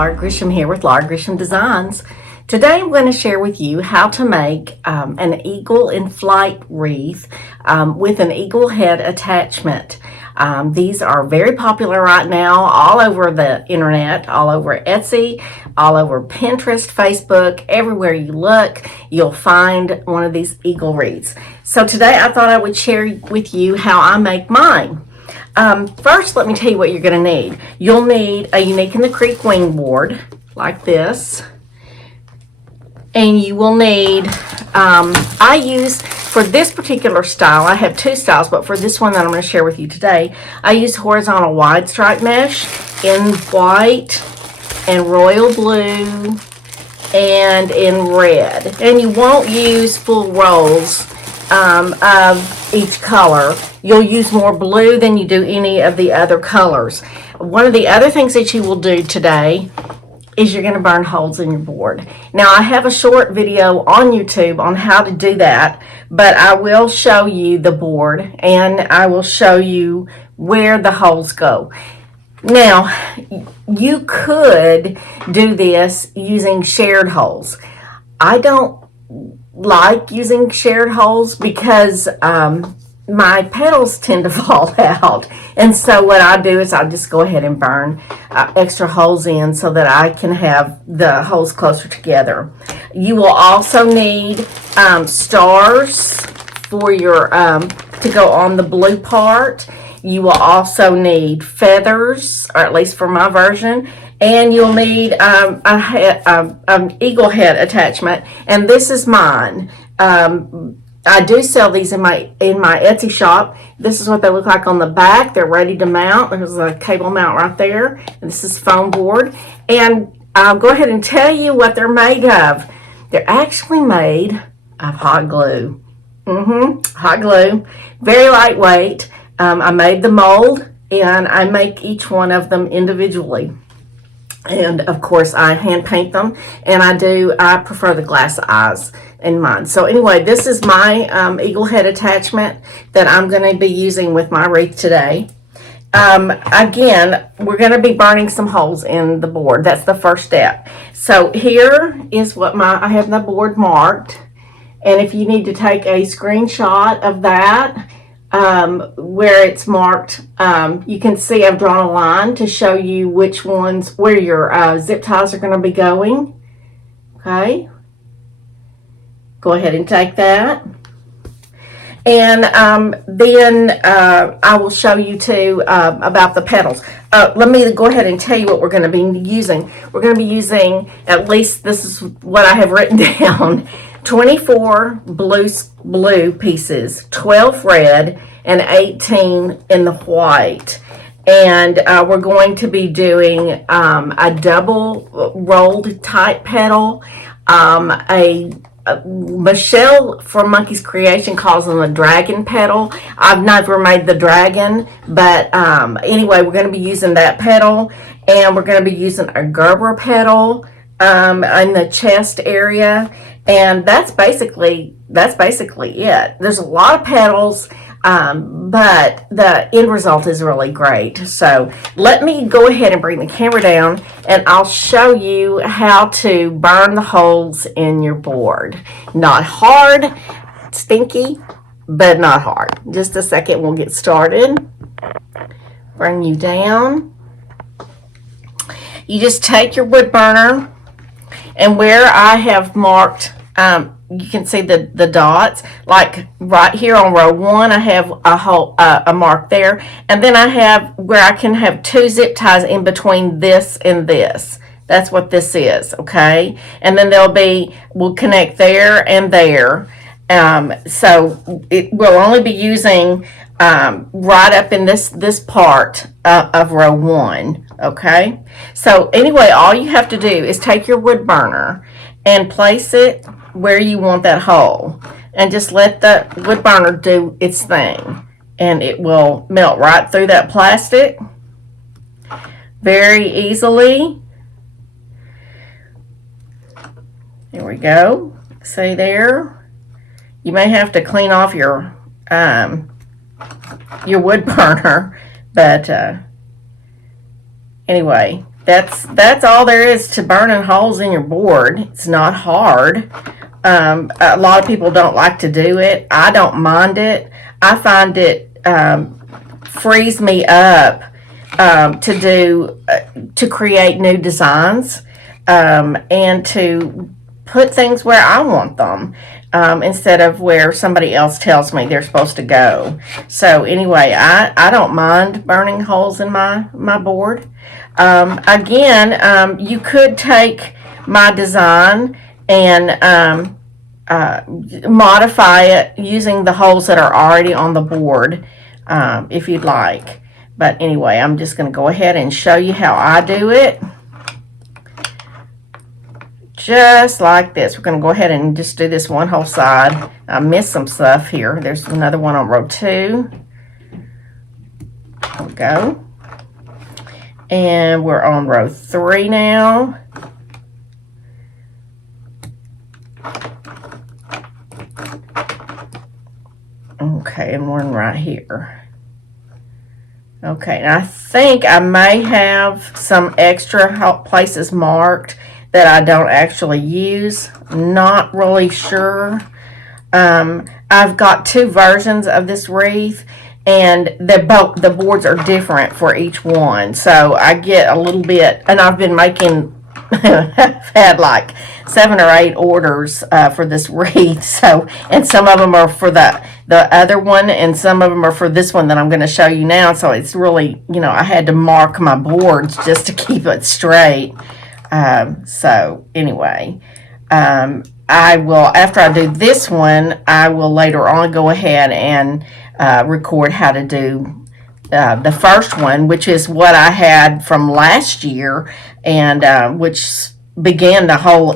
Laura Grisham here with Laura Grisham Designs. Today I'm going to share with you how to make an eagle in flight wreath with an eagle head attachment. These are very popular right now all over the internet, all over Etsy, all over Pinterest, Facebook. Everywhere you look, you'll find one of these eagle wreaths. So today I thought I would share with you how I make mine. First, let me tell you what you're going to need. You'll need a Unique in the Creek wing board like this. And you will need, I use, for this particular style, I have two styles, but for this one that I'm going to share with you today, I use horizontal wide stripe mesh in white and royal blue and in red. And you won't use full rolls of each color. You'll use more blue than you do any of the other colors. One of the other things that you will do today is you're going to burn holes in your board. Now I have a short video on YouTube on how to do that, but I will show you the board and I will show you where the holes go. Now you could do this using shared holes. I don't like using shared holes because my petals tend to fall out, and so what I do is I just go ahead and burn extra holes in so that I can have the holes closer together. You will also need stars for your to go on the blue part. You will also need feathers, or at least for my version, and you'll need an eagle head attachment, and this is mine. I do sell these in my Etsy shop. This is what they look like on the back. They're ready to mount. There's a cable mount right there. And this is foam board. And I'll go ahead and tell you what they're made of. They're actually made of hot glue. Hot glue. Very lightweight. I made the mold and I make each one of them individually. And of course I hand paint them, and I prefer the glass eyes in mine. So anyway, this is my eagle head attachment that I'm going to be using with my wreath today. Again, we're going to be burning some holes in the board. That's the first step. So here is what I have the board marked, and if you need to take a screenshot of that, where it's marked, you can see I've drawn a line to show you which ones, where your zip ties are going to be going. Okay, go ahead and take that, and then I will show you too about the petals. Let me go ahead and tell you what we're going to be using. We're going to be using, at least this is what I have written down, 24 blue pieces, 12 red, and 18 in the white. And we're going to be doing a double rolled type petal. Michelle from Monkey's Creation calls them a dragon petal. I've never made the dragon, but anyway, we're going to be using that petal, and we're going to be using a Gerber petal in the chest area. And that's basically it. There's a lot of petals, but the end result is really great. So let me go ahead and bring the camera down, and I'll show you how to burn the holes in your board. Not hard, stinky, but not hard. Just a second, we'll get started. Bring you down. You just take your wood burner, and where I have marked, you can see the dots, like right here on row 1, I have a mark there, and then I have where I can have 2 zip ties in between this and this. That's what this is, okay? And then we'll connect there and there. So it will only be using right up in this part of row 1, okay? So anyway, all you have to do is take your wood burner and place it where you want that hole, and just let the wood burner do its thing, and it will melt right through that plastic very easily. There we go. See there? You may have to clean off your wood burner, but anyway, that's all there is to burning holes in your board. It's not hard. A lot of people don't like to do it. I don't mind it. I find it frees me up to create new designs and to put things where I want them instead of where somebody else tells me they're supposed to go. So anyway, I don't mind burning holes in my board. Again, you could take my design and modify it using the holes that are already on the board if you'd like. But anyway, I'm just going to go ahead and show you how I do it. Just like this. We're going to go ahead and just do this one whole side. I missed some stuff here. There's another one on row 2. There we go. And we're on row 3 now. Okay, and one right here. Okay, and I think I may have some extra places marked that I don't actually use. Not really sure. I've got 2 versions of this wreath, and the boards are different for each one. So I get a little bit, and I've been making, I've had like 7 or 8 orders for this wreath. So, and some of them are for the other one, and some of them are for this one that I'm going to show you now. So it's really, I had to mark my boards just to keep it straight. So anyway, I will, after I do this one, I will later on go ahead and record how to do the first one, which is what I had from last year, and which began the whole,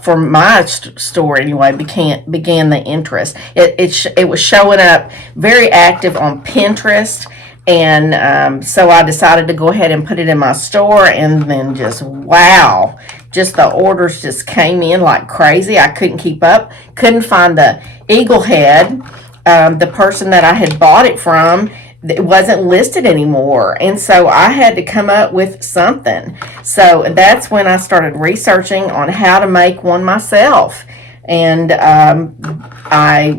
for my store anyway, began the interest. It was showing up very active on Pinterest, and so I decided to go ahead and put it in my store, and then just wow, just the orders just came in like crazy. I couldn't keep up, couldn't find the eagle head. The person that I had bought it from, it wasn't listed anymore, and so I had to come up with something. So that's when I started researching on how to make one myself, and I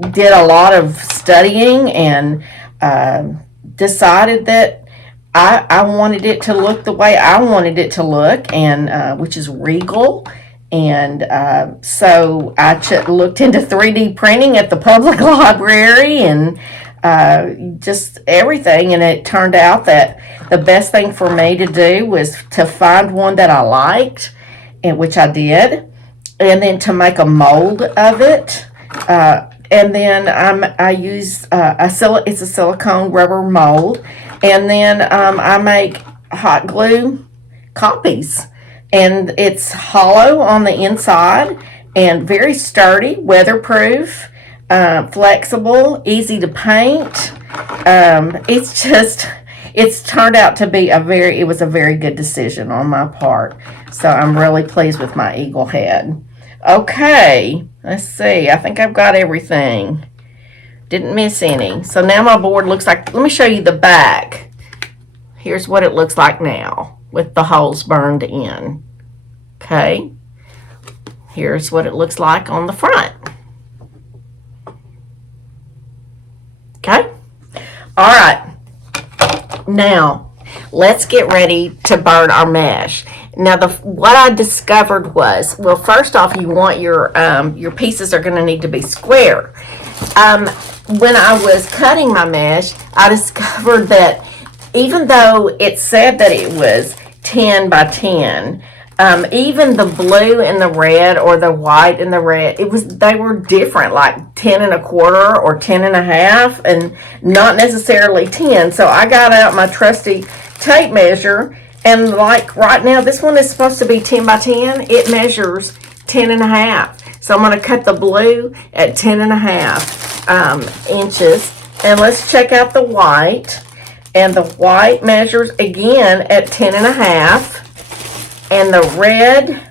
did a lot of studying and decided that I wanted it to look the way I wanted it to look, and which is regal. And so I looked into 3D printing at the public library, and just everything, and it turned out that the best thing for me to do was to find one that I liked, and which I did, and then to make a mold of it, and then I use it's a silicone rubber mold, and then I make hot glue copies, and it's hollow on the inside and very sturdy, weatherproof, flexible, easy to paint. It's turned out to be it was a very good decision on my part. So I'm really pleased with my eagle head. Okay, let's see. I think I've got everything. Didn't miss any. So now my board looks like, let me show you the back. Here's what it looks like now with the holes burned in. Okay. Here's what it looks like on the front. Okay. All right. Now, let's get ready to burn our mesh. Now, what I discovered was, well, first off, you want your pieces are going to need to be square. When I was cutting my mesh, I discovered that even though it said that it was 10 by 10, even the blue and the red, or the white and the red, they were different, like 10 and a quarter or 10 and a half, and not necessarily 10. So I got out my trusty tape measure, and like right now, this one is supposed to be 10 by 10. It measures 10 and a half. So I'm going to cut the blue at 10 and a half inches, and let's check out the white. And the white measures again at 10 and a half. And the red,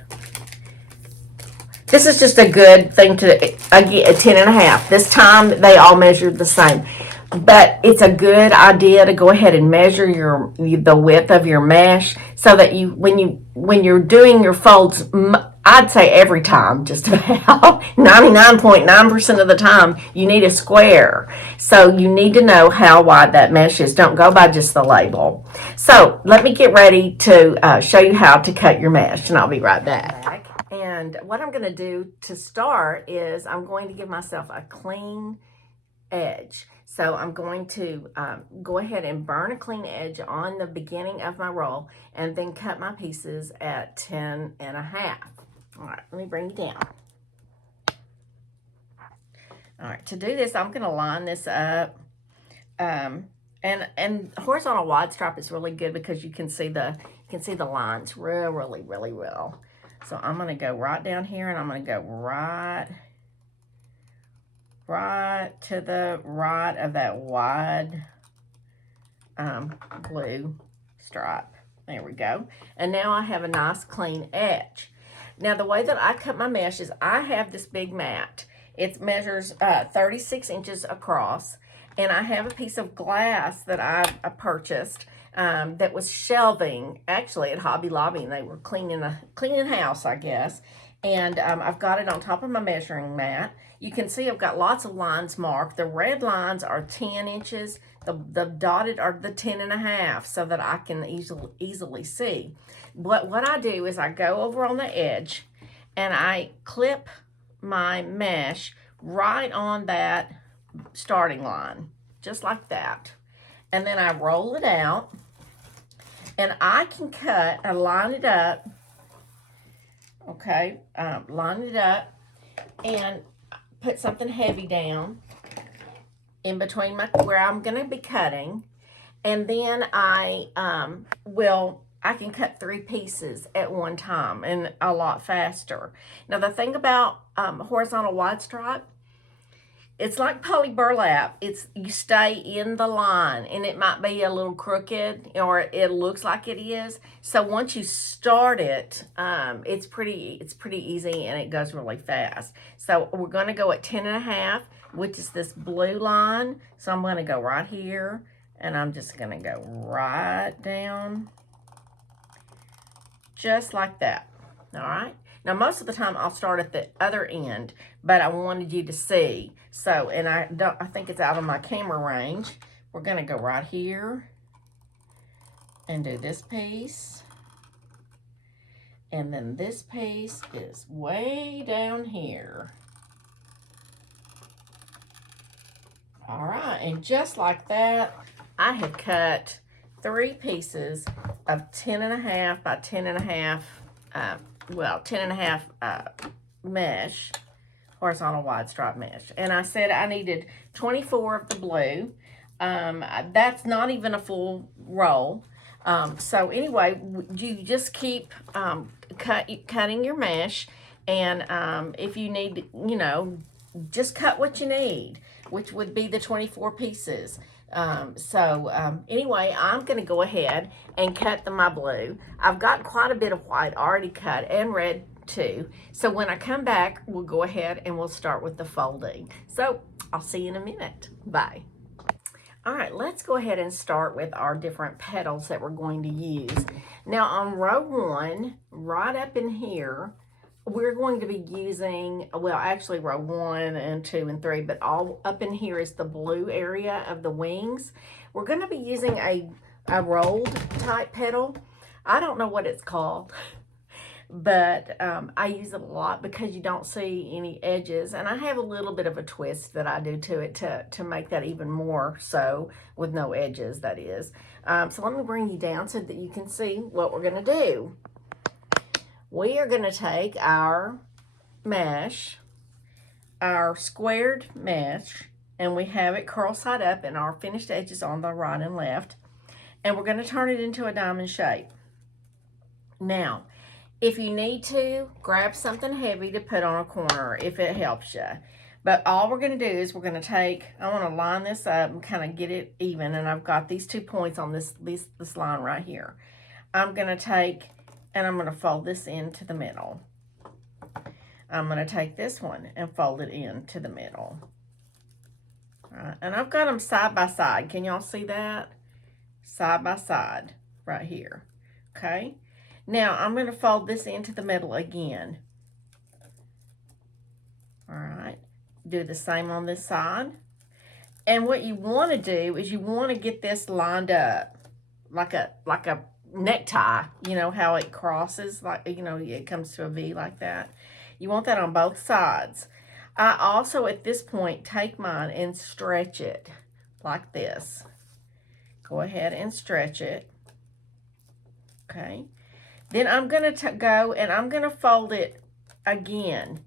this is just a good thing to get at 10 and a half. This time they all measured the same. But it's a good idea to go ahead and measure the width of your mesh so that when you're doing your folds, I'd say every time, just about 99.9% of the time, you need a square. So you need to know how wide that mesh is. Don't go by just the label. So let me get ready to show you how to cut your mesh, and I'll be right back. And what I'm going to do to start is I'm going to give myself a clean edge. So I'm going to go ahead and burn a clean edge on the beginning of my roll and then cut my pieces at 10 and a half. All right, let me bring you down. All right, to do this, I'm going to line this up. And horizontal wide stripe is really good because you can see the lines really well. So I'm going to go right down here, and I'm going to go right to the right of that wide blue stripe. There we go. And now I have a nice clean edge. Now the way that I cut my mesh is I have this big mat. It measures 36 inches across, and I have a piece of glass that I purchased that was shelving actually at Hobby Lobby, and they were cleaning house, I guess. And I've got it on top of my measuring mat. You can see I've got lots of lines marked. The red lines are 10 inches. The dotted are the 10 and a half, so that I can easily see. But what I do is I go over on the edge and I clip my mesh right on that starting line, just like that. And then I roll it out, and I can cut and line it up. Okay, line it up and put something heavy down in between where I'm going to be cutting, and then I can cut 3 pieces at one time and a lot faster. Now the thing about horizontal wide stripe, it's like poly burlap. You stay in the line, and it might be a little crooked, or it looks like it is. So once you start it, it's pretty easy, and it goes really fast. So we're going to go at 10 and a half, which is this blue line. So I'm going to go right here, and I'm just going to go right down, just like that. All right. Now, most of the time, I'll start at the other end, but I wanted you to see. So, and I think it's out of my camera range. We're going to go right here and do this piece. And then this piece is way down here. All right, and just like that, I have cut 3 pieces of 10 and a half by 10 and a half, 10 and a half mesh, horizontal wide stripe mesh. And I said I needed 24 of the blue. That's not even a full roll. So anyway, you just keep cutting your mesh, and if you need, just cut what you need, which would be the 24 pieces. Anyway, I'm going to go ahead and cut my blue. I've got quite a bit of white already cut, and red too. So when I come back, we'll go ahead and we'll start with the folding. So I'll see you in a minute. Bye. All right, let's go ahead and start with our different petals that we're going to use. Now on row 1, right up in here, we're going to be using, well, actually row 1 and 2 and 3, but all up in here is the blue area of the wings. We're going to be using a rolled type petal. I don't know what it's called, but I use it a lot because you don't see any edges, and I have a little bit of a twist that I do to it to make that even more so, with no edges, that is. So let me bring you down so that you can see what we're going to do. We are going to take our mesh, our squared mesh, and we have it curl side up, and our finished edges on the right and left, and we're going to turn it into a diamond shape. Now, if you need to, grab something heavy to put on a corner if it helps you. But all we're going to do is we're going to take, I want to line this up and kind of get it even, and I've got these 2 points on this line right here. I'm going to take, and I'm going to fold this into the middle. I'm going to take this one and fold it into the middle. All right, and I've got them side by side. Can y'all see that? Side by side right here. Okay. Now I'm going to fold this into the middle again. All right. Do the same on this side. And what you want to do is you want to get this lined up like a necktie. You know how it crosses, like, you know, it comes to a V like that. You want that on both sides. I also, at this point, take mine and stretch it like this. Go ahead and stretch it. Okay. Then I'm going to go and I'm going to fold it again,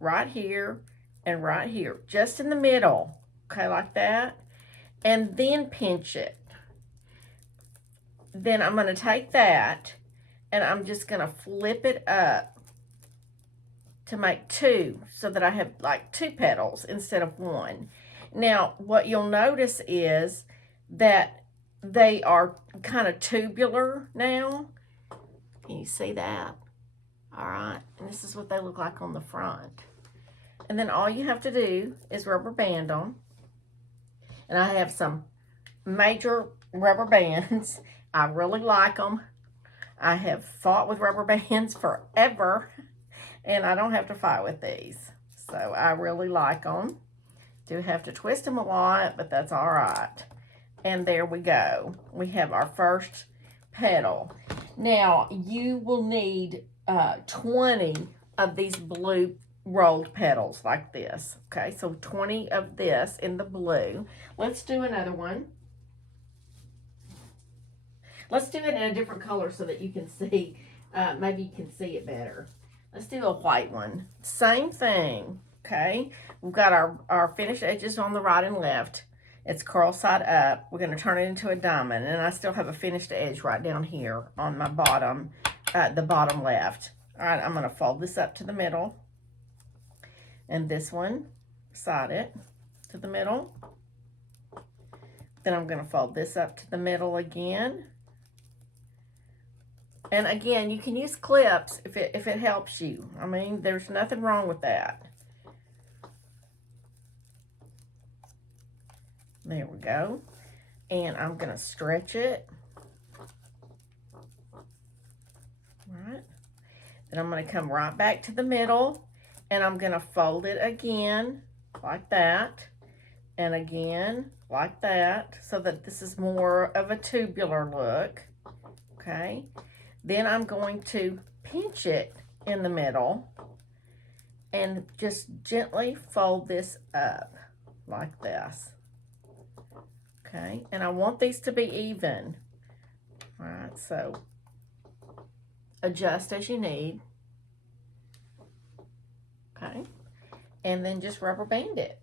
right here and right here, just in the middle. Okay, like that. And then pinch it. Then I'm going to take that and I'm just going to flip it up to make two, so that I have like two petals instead of one. Now, what you'll notice is that they are kind of tubular now. Can you see that? All right, and this is what they look like on the front. And then all you have to do is rubber band them. And I have some major rubber bands. I really like them. I have fought with rubber bands forever, and I don't have to fight with these. So I really like them. Do have to twist them a lot, but that's all right. And there we go. We have our first petal. Now, you will need 20 of these blue rolled petals like this. Okay, so 20 of this in the blue. Let's do another one. Let's do it in a different color so that you can see, maybe you can see it better. Let's do a white one. Same thing, okay? We've got our finished edges on the right and left. It's curl side up. We're going to turn it into a diamond, and I still have a finished edge right down here on my bottom, the bottom left. All right, I'm going to fold this up to the middle, and this one, side it to the middle. Then I'm going to fold this up to the middle again. And again, you can use clips if it helps you. I mean, there's nothing wrong with that. There we go. And I'm going to stretch it. Right. Then I'm going to come right back to the middle, and I'm going to fold it again like that, and again like that, so that this is more of a tubular look. Okay. Then I'm going to pinch it in the middle and just gently fold this up like this. Okay, and I want these to be even. All right, so adjust as you need. Okay, and then just rubber band it.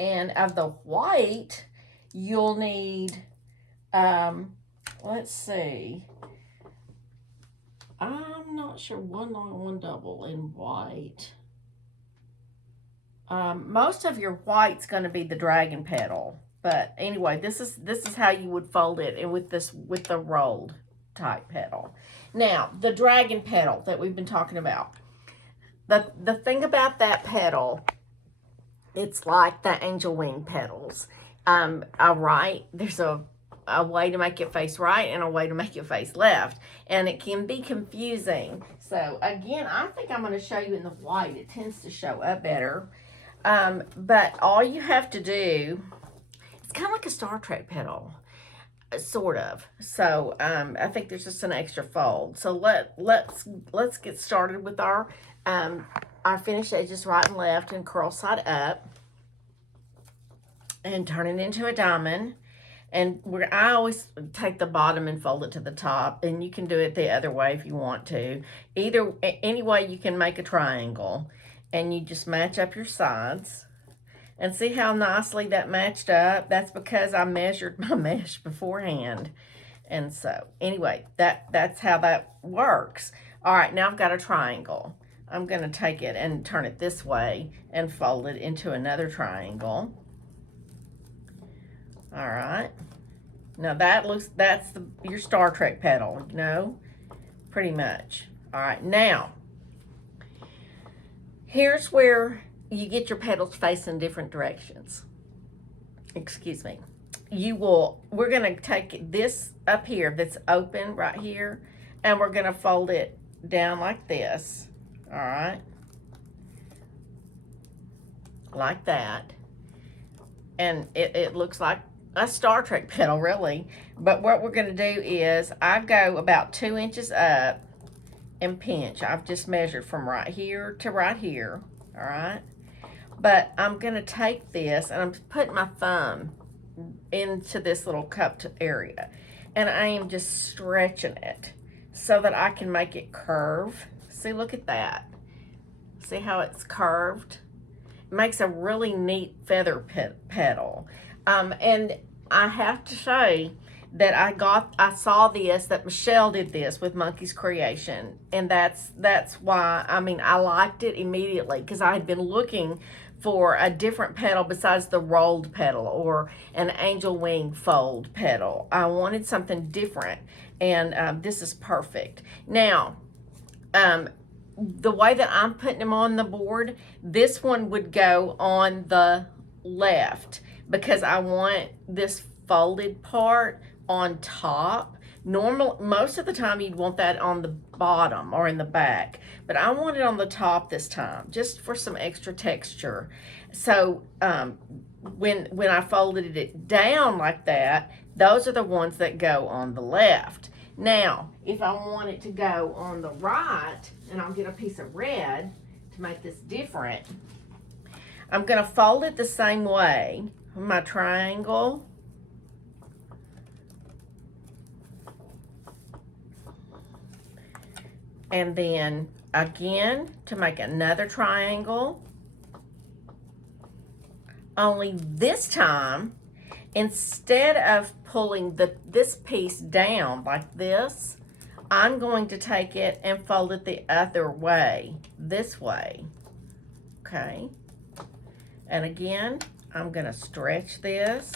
And of the white, you'll need, let's see, I'm not sure, one long, one double in white. Most of your white's going to be the dragon petal, but anyway, this is how you would fold it, and with the rolled type petal. Now, the dragon petal that we've been talking about. The thing about that petal, it's like the angel wing petals. There's a way to make it face right and a way to make it face left, and it can be confusing. So again, I think I'm going to show you in the white. It tends to show up better. But all you have to do, it's kind of like a Star Trek petal, sort of. So I think there's just an extra fold. So let's get started with our finished edges right and left and curl side up, and turn it into a diamond. And I always take the bottom and fold it to the top, and you can do it the other way if you want to. Any way you can make a triangle, and you just match up your sides. And see how nicely that matched up? That's because I measured my mesh beforehand. And so, anyway, that's how that works. All right, now I've got a triangle. I'm going to take it and turn it this way and fold it into another triangle. All right. Now that's your Star Trek petal, you know, pretty much. All right, now, here's where you get your petals facing different directions. Excuse me. We're going to take this up here that's open right here, and we're going to fold it down like this. All right. Like that. And it looks like a Star Trek petal, really. But what we're going to do is I go about 2 inches up and pinch. I've just measured from right here to right here. All right. But I'm going to take this and I'm putting my thumb into this little cupped area. And I am just stretching it so that I can make it curve. See, look at that. See how it's curved? It makes a really neat feather petal. And I have to say that I saw this, that Michelle did this with Monkey's Creation. And that's why, I mean, I liked it immediately because I had been looking for a different petal besides the rolled petal or an angel wing fold petal. I wanted something different, and this is perfect. Now, the way that I'm putting them on the board, this one would go on the left because I want this folded part on top. Most of the time you'd want that on the bottom or in the back, but I want it on the top this time just for some extra texture. So when I folded it down like that, those are the ones that go on the left. Now, if I want it to go on the right, and I'll get a piece of red to make this different, I'm going to fold it the same way, my triangle. And then again, to make another triangle. Only this time, instead of pulling this piece down like this, I'm going to take it and fold it the other way, this way. Okay. And again, I'm going to stretch this.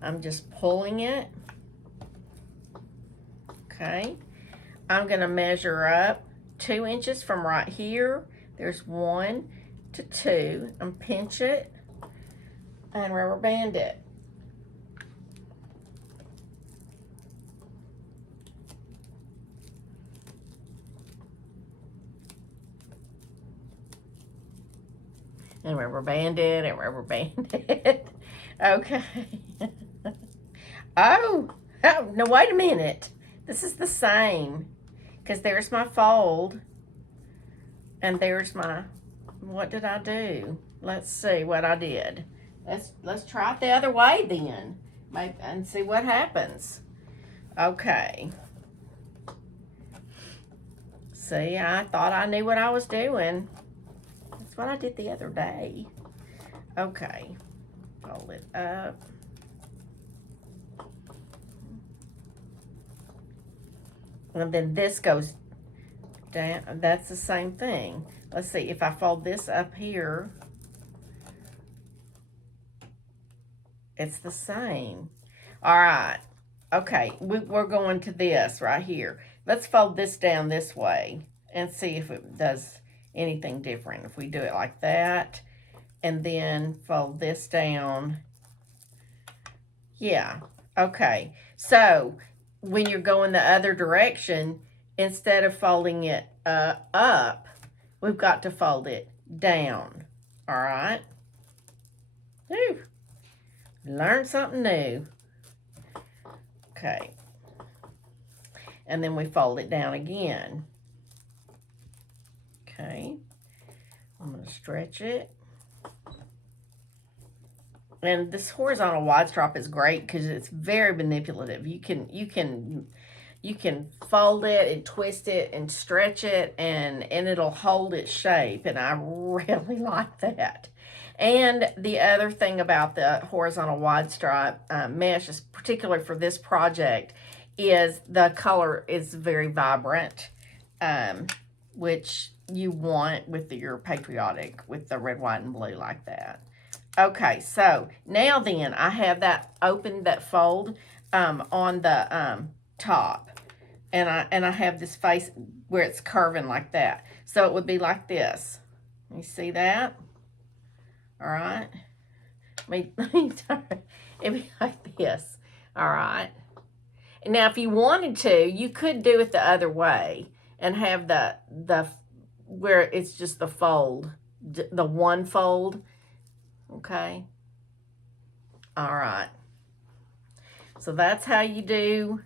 I'm just pulling it. Okay. I'm going to measure up 2 inches from right here. There's 1 to 2, and pinch it and rubber band it. And rubber band it and rubber band it. Okay. Oh, no, wait a minute. This is the same. Because there's my fold. And there's my, what did I do? Let's see what I did. Let's try it the other way then. And see what happens. Okay. See, I thought I knew what I was doing. That's what I did the other day. Okay. Fold it up. And then this goes down. That's the same thing. Let's see, if I fold this up here, it's the same. All right. Okay, we're going to this right here. Let's fold this down this way and see if it does anything different. If we do it like that and then fold this down. Yeah. Okay. So when you're going the other direction, instead of folding it up, we've got to fold it down. All right. Whew. Learn something new. Okay. And then we fold it down again. Okay. I'm going to stretch it. And this horizontal wide strop is great because it's very manipulative. You can fold it and twist it and stretch it and it'll hold its shape, and I really like that. And the other thing about the horizontal wide stripe mesh, is particularly for this project, is the color is very vibrant, which you want with your patriotic, with the red, white, and blue like that. Okay, so now then I have that open, that fold on the top, and I have this where it's curving like that. So it would be like this. You see that? All right. Let me turn. It'd be like this. All right. Now, if you wanted to, you could do it the other way and have the where it's just the fold, the one fold. Okay. All right. So that's how you do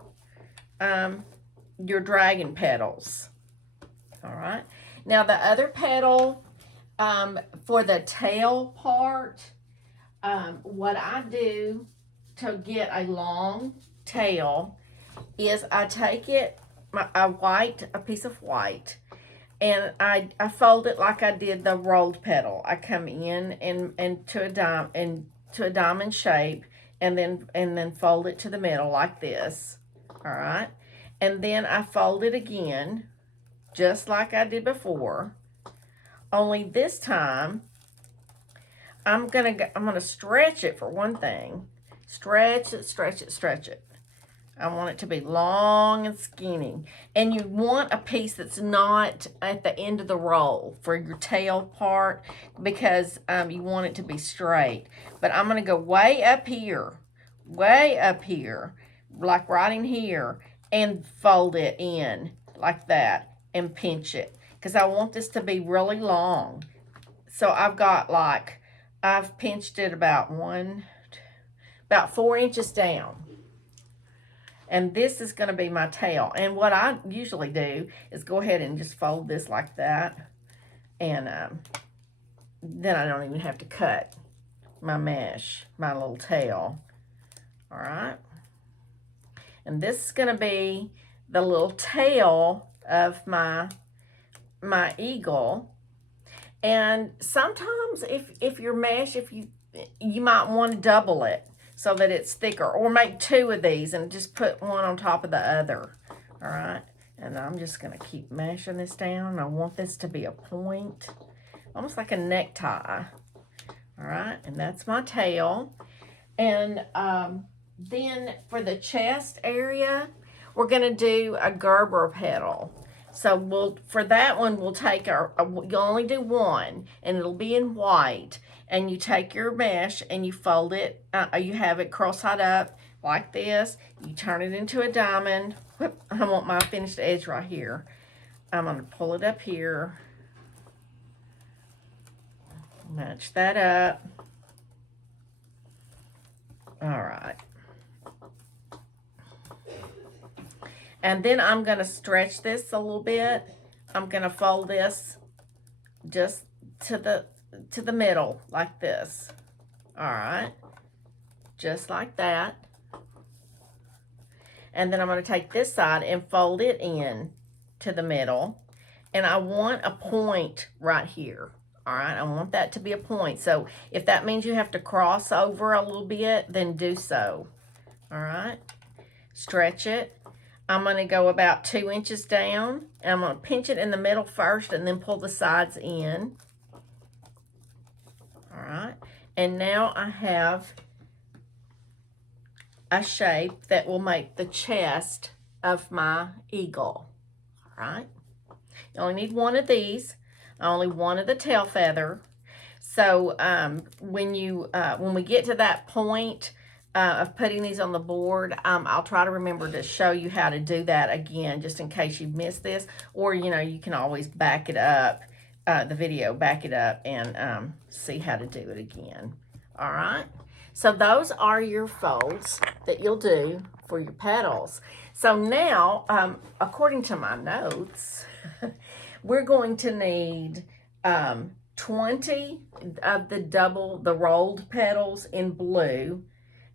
your dragon petals. All right. Now the other petal for the tail part, what I do to get a long tail is I take a piece of white, and I fold it like I did the rolled petal. I come in and to a diamond shape, and then fold it to the middle like this. All right, and then I fold it again, just like I did before. Only this time, I'm gonna stretch it for one thing. Stretch it, stretch it, stretch it. I want it to be long and skinny. And you want a piece that's not at the end of the roll for your tail part, because you want it to be straight. But I'm going to go way up here, like right in here, and fold it in like that and pinch it, because I want this to be really long. So I've pinched it about 4 inches down. And this is going to be my tail. And what I usually do is go ahead and just fold this like that. And then I don't even have to cut my mesh, my little tail. All right. And this is going to be the little tail of my eagle. And sometimes if your mesh, you might want to double it, so that it's thicker, or make 2 of these and just put one on top of the other. All right, and I'm just gonna keep mashing this down. I want this to be a point, almost like a necktie. All right, and that's my tail. And then for the chest area, we're gonna do a Gerber petal. So for that one, we'll take you'll only do one, and it'll be in white. And you take your mesh and you fold it, you have it cross-side up like this. You turn it into a diamond. Whoop, I want my finished edge right here. I'm going to pull it up here. Match that up. All right. And then I'm going to stretch this a little bit. I'm going to fold this just to the middle like this. All right, just like that. And then I'm going to take this side and fold it in to the middle, and I want a point right here. All right, I want that to be a point. So if that means you have to cross over a little bit, then do so. All right, stretch it. I'm going to go about 2 inches down, and I'm going to pinch it in the middle first and then pull the sides in. All right, and now I have a shape that will make the chest of my eagle. All right, you only need one of these. I only wanted the tail feather. So when we get to that point of putting these on the board, I'll try to remember to show you how to do that again, just in case you missed this, or you can always back it up. The video, back it up and see how to do it again. All right, so those are your folds that you'll do for your petals. So now, according to my notes, we're going to need 20 of the rolled petals in blue,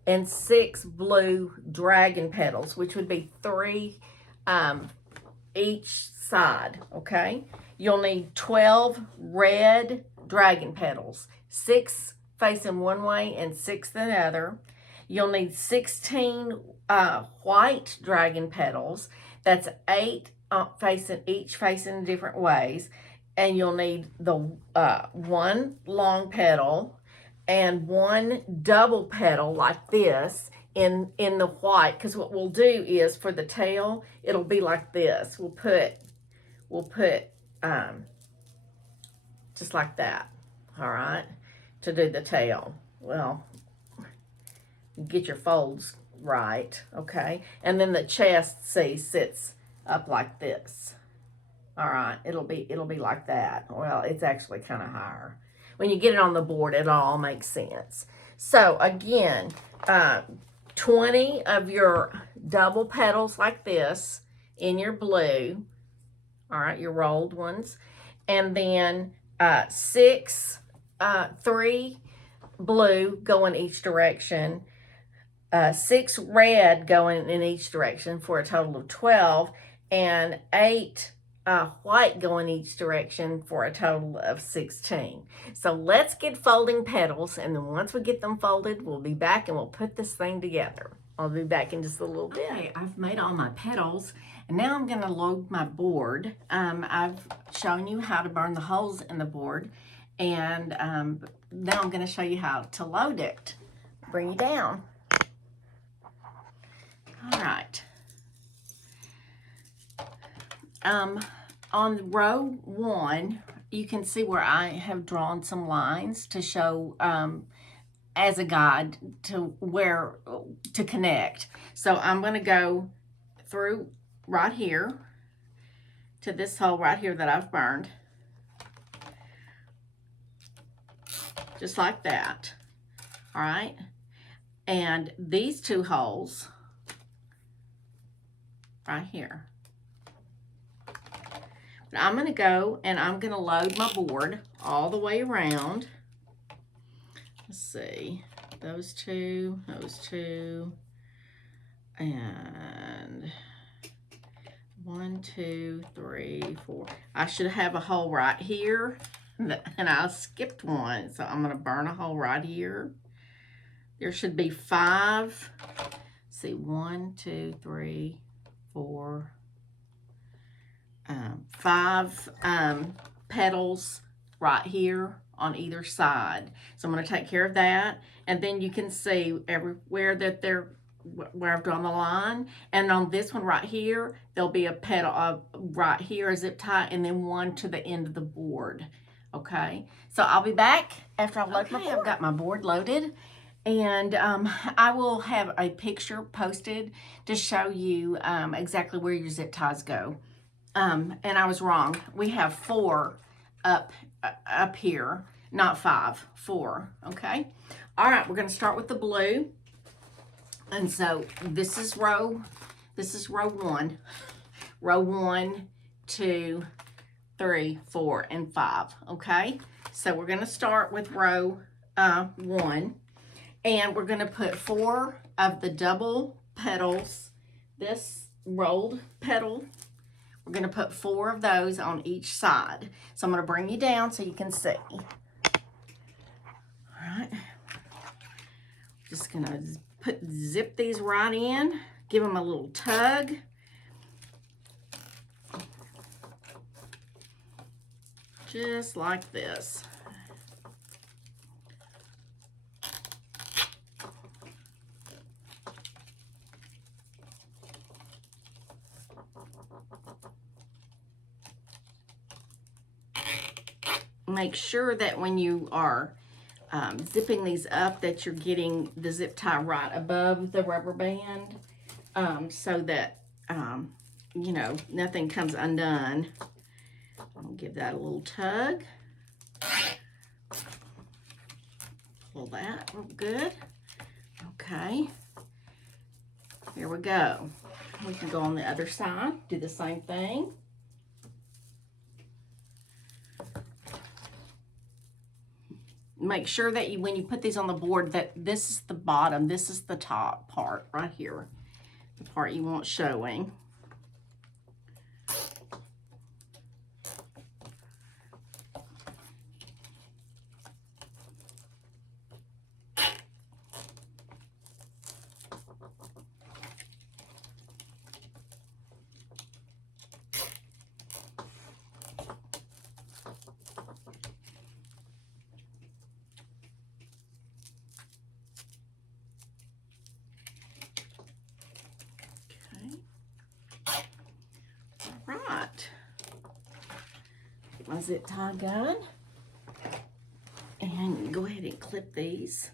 and 6 blue dragon petals, which would be 3 each side. Okay, you'll need 12 red dragon petals, 6 facing one way and 6 the other. You'll need 16 white dragon petals. That's 8 each facing different ways. And you'll need the 1 long petal and 1 double petal like this in the white. Because what we'll do is, for the tail, it'll be like this. We'll put we'll put just like that, all right, to do the tail. Well, get your folds right, okay? And then the chest, see, sits up like this. All right, it'll be like that. Well, it's actually kind of higher. When you get it on the board, it all makes sense. So again, 20 of your double petals like this in your blue, all right, your rolled ones, and then 3 blue going each direction, 6 red going in each direction for a total of 12, and 8 white going each direction for a total of 16. So let's get folding petals, and then once we get them folded, we'll be back and we'll put this thing together. I'll be back in just a little bit. Okay, I've made all my petals, and now I'm going to load my board. I've shown you how to burn the holes in the board, and now I'm going to show you how to load it. Bring you down. All right. On row 1, you can see where I have drawn some lines to show as a guide to where to connect. So I'm going to go through right here to this hole right here that I've burned, just like that. All right, and these 2 holes right here. But I'm going to go and I'm going to load my board all the way around. Let's see, those two, and 1, 2, 3, 4. I should have a hole right here, and I skipped one, so I'm going to burn a hole right here. There should be 5. See, 1, 2, 3, 4, 5 petals right here on either side. So I'm going to take care of that, and then you can see everywhere that where I've drawn the line, and on this one right here there'll be a petal right here, a zip tie, and then one to the end of the board. Okay, so I'll be back after I've loaded my board. I've got my board loaded, and I will have a picture posted to show you exactly where your zip ties go. And I was wrong. We have 4 up here, not 5, 4. Okay. All right. We're going to start with the blue, and so this is row 1. Row 1, 2, 3, 4, and 5. Okay. So we're going to start with row 1, and we're going to put 4 of the double petals. This rolled petal, we're going to put 4 of those on each side. So I'm going to bring you down so you can see. All right. Just going to zip these right in. Give them a little tug. Just like this. Make sure that when you are zipping these up that you're getting the zip tie right above the rubber band, so that you know, nothing comes undone. I'll give that a little tug. Pull that real good. Okay, here we go. We can go on the other side, do the same thing. Make sure that when you put these on the board, that this is the bottom, this is the top part right here, the part you want showing. my zip tie gun. And go ahead and clip these.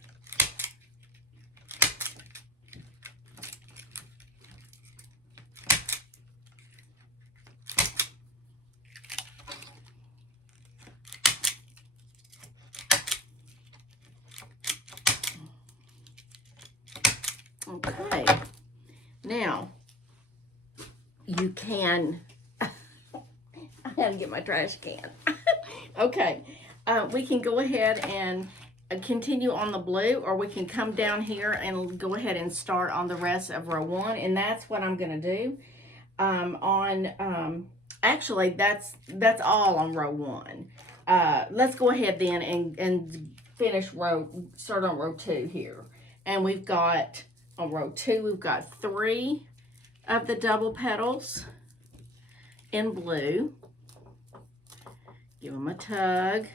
Okay, now you can, I gotta get my trash can. Okay, we can go ahead and continue on the blue, or we can come down here and go ahead and start on the rest of row 1, and that's what I'm gonna do. Actually, that's all on row 1. Let's go ahead then and start on row 2 here. And we've got, on row 2, we've got 3 of the double petals in blue. Give them a tug.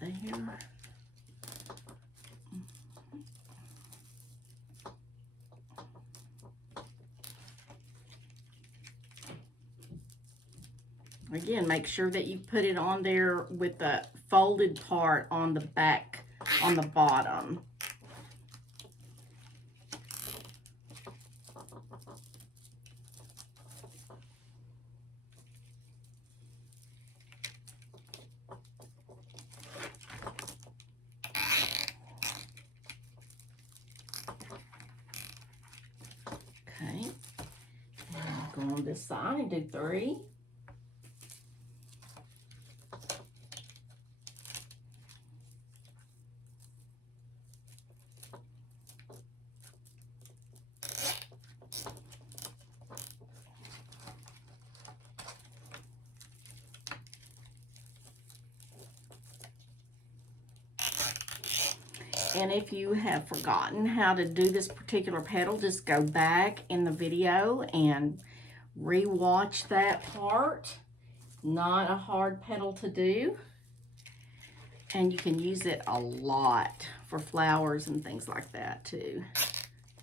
There. Again, make sure that you put it on there with the folded part on the back, on the bottom. Okay, now go on this side and do 3. And if you have forgotten how to do this particular petal, just go back in the video and re-watch that part. Not a hard petal to do. And you can use it a lot for flowers and things like that too.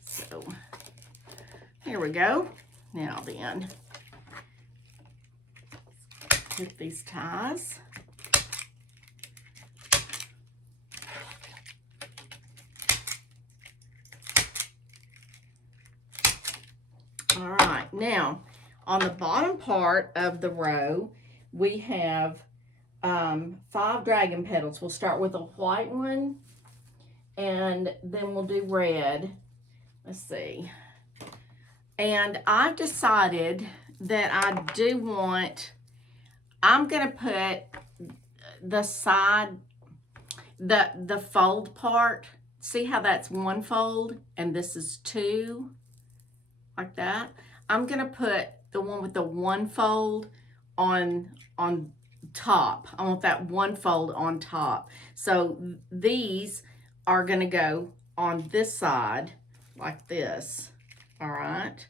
So, here we go. Now then, clip these ties. All right, now on the bottom part of the row, we have 5 dragon petals. We'll start with a white one, and then we'll do red. Let's see. And I've decided that I do want, I'm gonna put the side, the fold part. See how that's 1 fold and this is 2? Like that. I'm gonna put the one with the 1 fold on top. I want that 1 fold on top. So these are gonna go on this side like this. All right,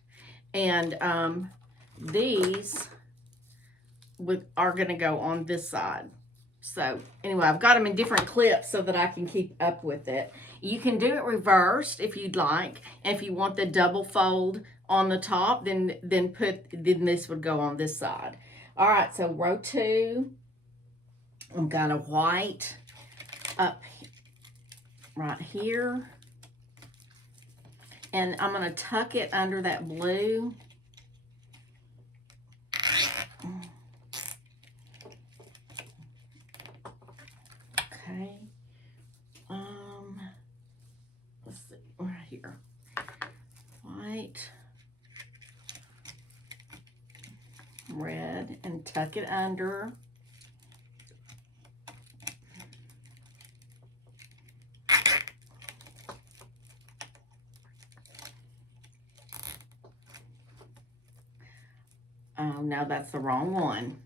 and these are gonna go on this side. So anyway, I've got them in different clips so that I can keep up with it. You can do it reversed if you'd like. And if you want the double fold on the top, then this would go on this side. All right, so row 2, I've got a white up right here. And I'm gonna tuck it under that blue. Okay. Let's see, right here. White, red, and tuck it under. Oh, no, that's the wrong one.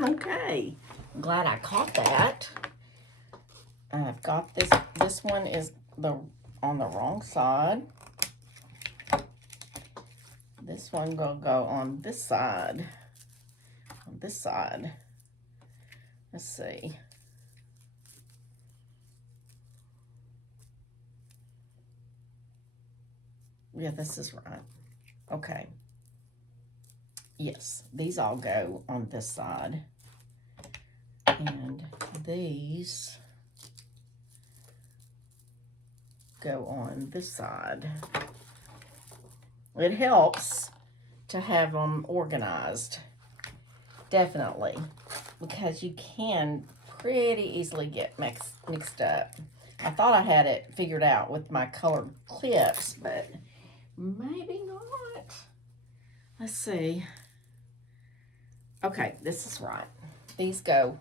Okay, I'm glad I caught that. I've got this one is on the wrong side. This one will go on this side. On this side. Let's see. Yeah, this is right. Okay. Yes, these all go on this side. And these go on this side. It helps to have them organized, definitely, because you can pretty easily get mixed up. I thought I had it figured out with my colored clips, but maybe not. Let's see. Okay, this is right. These go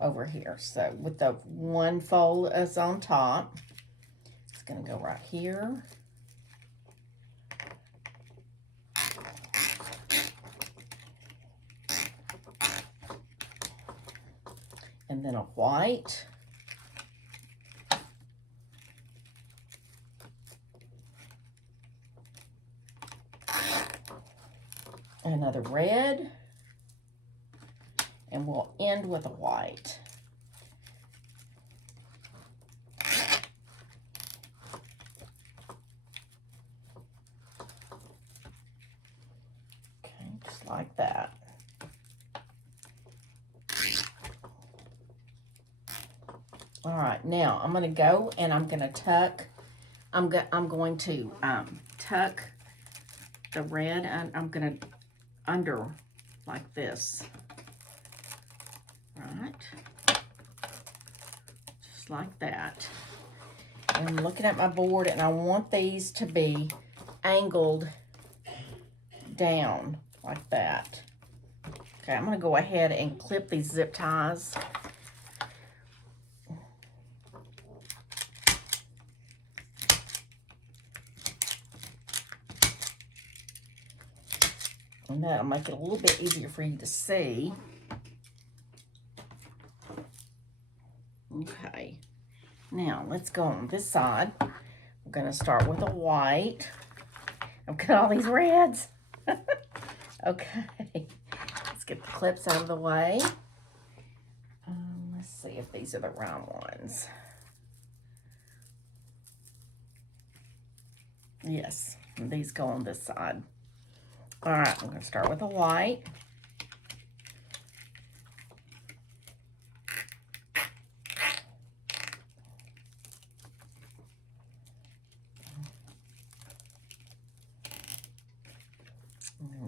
over here. So with the one fold is on top, it's going to go right here. And then a white. Another red. And we'll end with a white. Okay, just like that. All right, now I'm going to go and I'm going to tuck. I'm going to tuck the red, and I'm going to under like this. Right, just like that. And I'm looking at my board, and I want these to be angled down like that. Okay, I'm going to go ahead and clip these zip ties. And that'll make it a little bit easier for you to see. Okay, now let's go on this side. We're going to start with a white. I've got all these reds. Okay, let's get the clips out of the way. Let's see if these are the round ones. Yes, these go on this side. All right, I'm going to start with a white.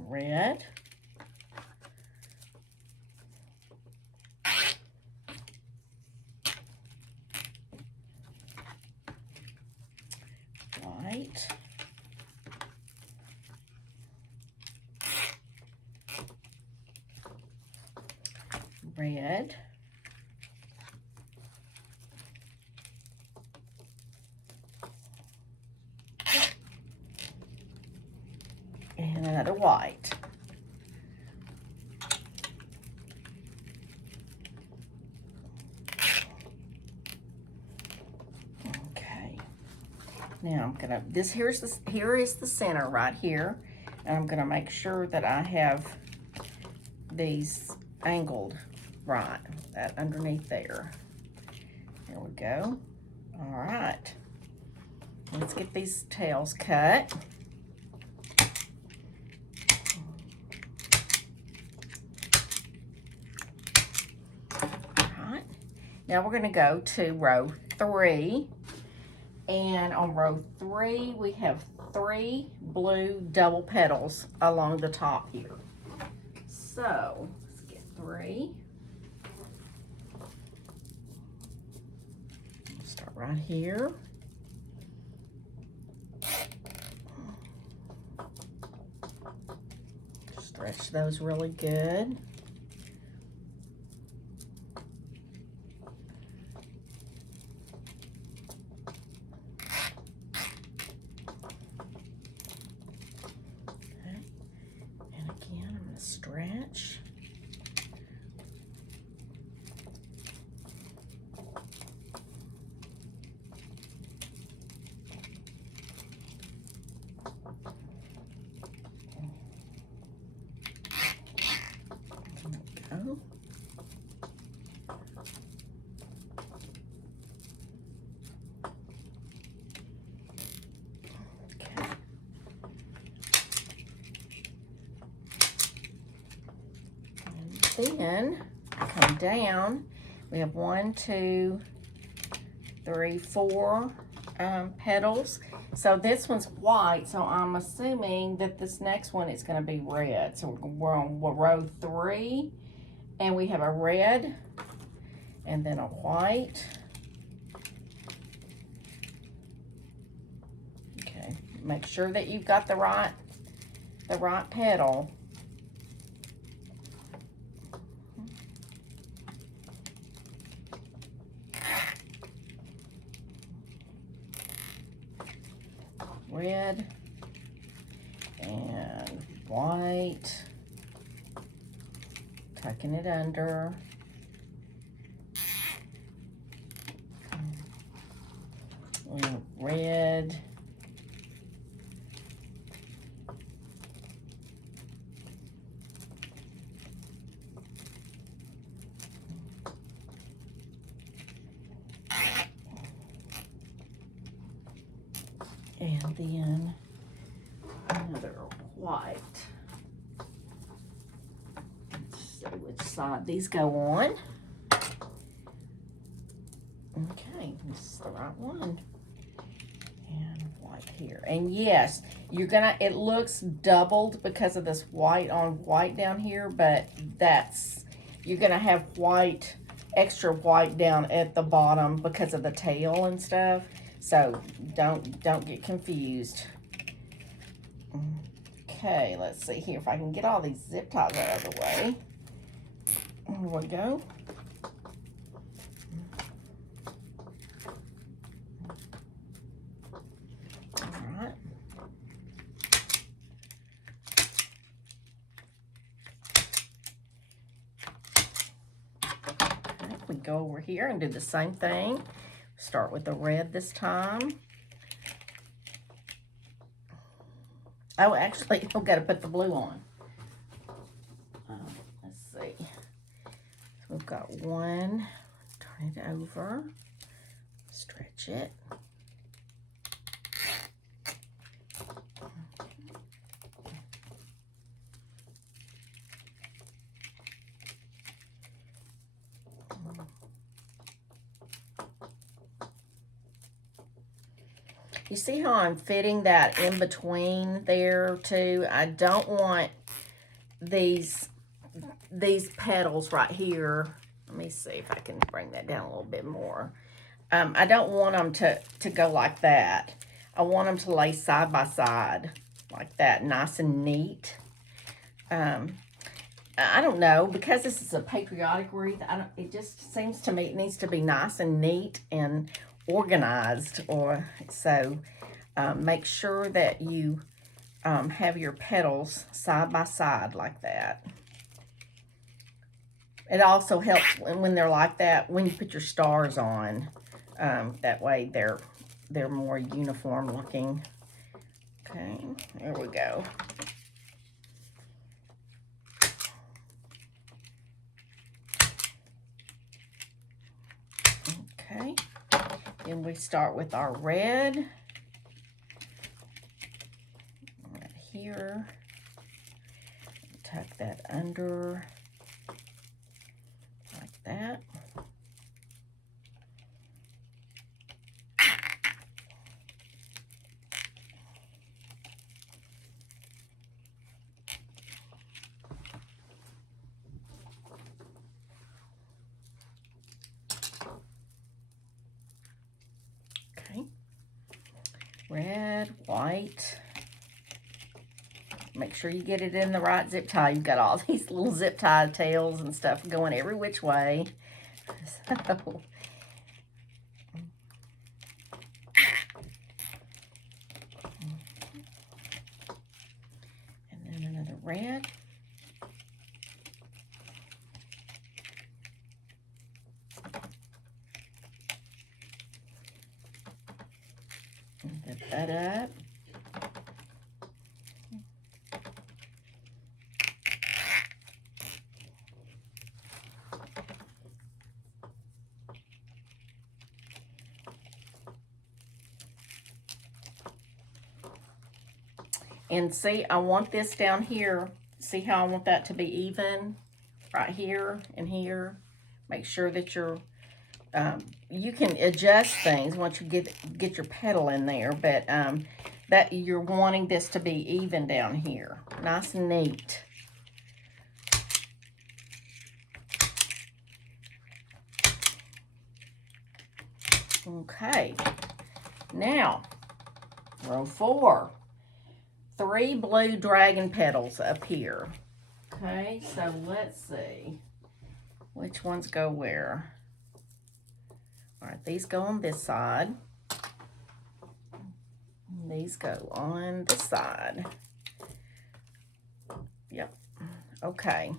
Red. White. Red. And another white. Okay. Now I'm gonna, here is the center right here. And I'm gonna make sure that I have these angled right, that underneath there. There we go. All right. Let's get these tails cut. Now we're going to go to row 3, and on row 3 we have 3 blue double petals along the top here. So let's get 3. Start right here. Stretch those really good. Stretch. then come down. We have 1, 2, 3, 4 petals. So this one's white, so I'm assuming that this next one is going to be red. So we're on row 3, and we have a red and then a white. Okay, make sure that you've got the right petal. Red and white, tucking it under. And red. And then another white. Let's see which side these go on. Okay, this is the right one. And white here. And yes, you're gonna, it looks doubled because of this white on white down here, but that's, you're gonna have white, extra white down at the bottom because of the tail and stuff. So don't get confused. Okay, let's see here if I can get all these zip ties out of the way. Here we go. All right. Okay, we go over here and do the same thing. Start with the red this time. Oh, actually, I've got to put the blue on. Let's see. So we've got one. Turn it over. Stretch it. You see how I'm fitting that in between there too? I don't want these petals right here. Let me see if I can bring that down a little bit more. I don't want them to go like that. I want them to lay side by side like that, nice and neat. I don't know, because this is a patriotic wreath, it just seems to me it needs to be nice and neat and organized, or so make sure that you have your petals side by side like that. It also helps when they're like that when you put your stars on. That way they're more uniform looking. Okay, there we go. Okay. Then we start with our red right here. Tuck that under like that. Red, white. Make sure you get it in the right zip tie. You've got all these little zip tie tails and stuff going every which way. So, and then another red. Get that up. And see, I want this down here. See how I want that to be even? right here and here. Make sure that you're, you can adjust things once you get your petal in there, but that you're wanting this to be even down here. Nice and neat. Okay, now row 4. 3 blue dragon petals up here. Okay, so let's see which ones go where. All right, these go on this side. These go on this side. Yep. Okay.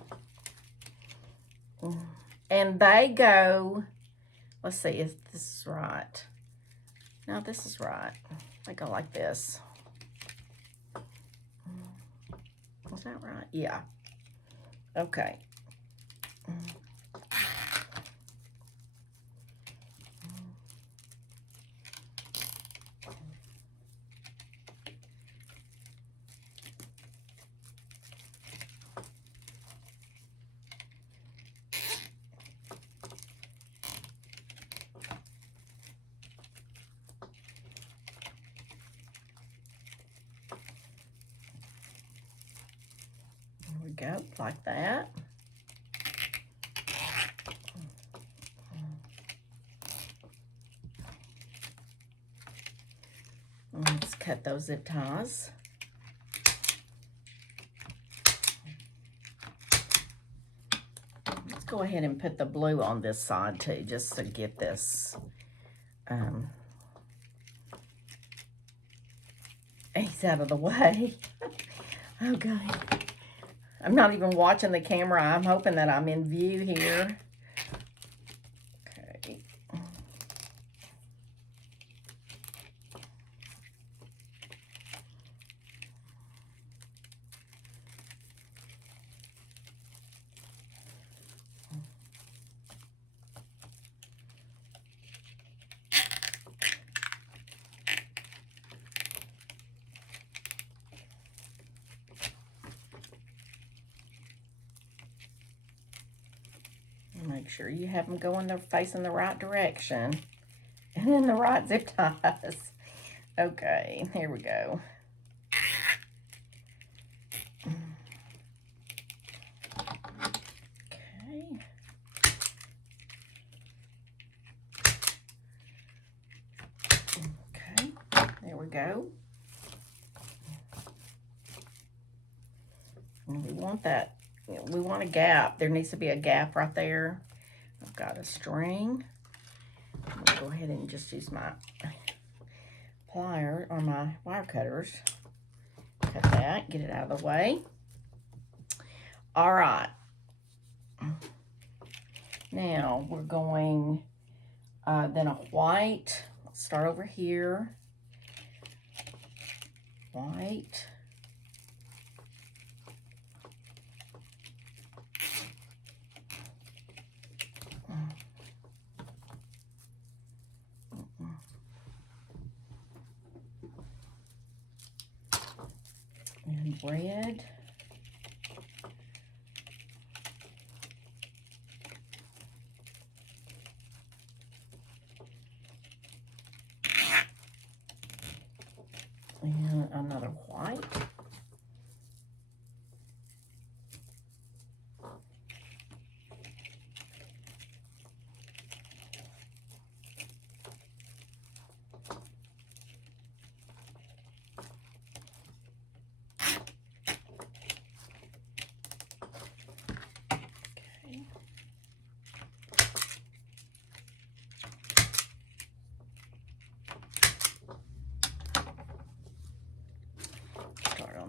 And they go, let's see if this is right. No, this is right. They go like this. Is that right? Yeah. Okay. There we go, like that. Let's cut those zip ties. Let's go ahead and put the blue on this side too, just to get this ace out of the way. Okay. I'm not even watching the camera. I'm hoping that I'm in view here. Okay. Make sure you have them going, they're facing the right direction and in the right zip ties. Okay, here we go. Okay. Okay, there we go. And we want that, we want a gap. There needs to be a gap right there. I've got a string. I'm gonna go ahead and just use my plier or my wire cutters. Cut that, get it out of the way. All right. Now we're going then a white. Let's start over here. White. And red. And another white.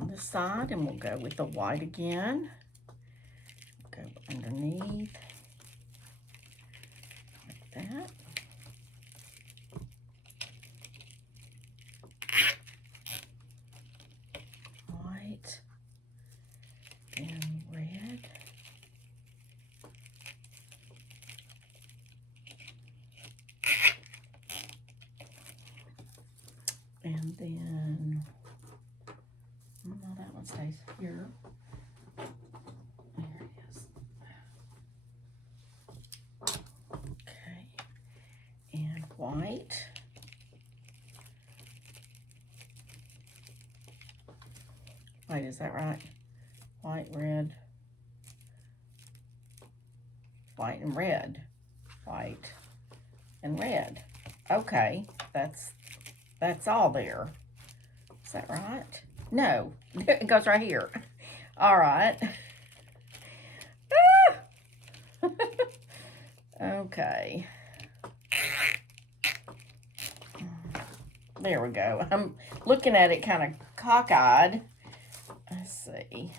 This side, and we'll go with the white again. Go underneath like that. White and red. And then no, that one stays here. There it is. white. Wait, is that right? White, red, white and red, white and red. Okay, that's all there. Is that right? No, it goes right here. All right. Okay. There we go. I'm looking at it kind of cockeyed. Let's see.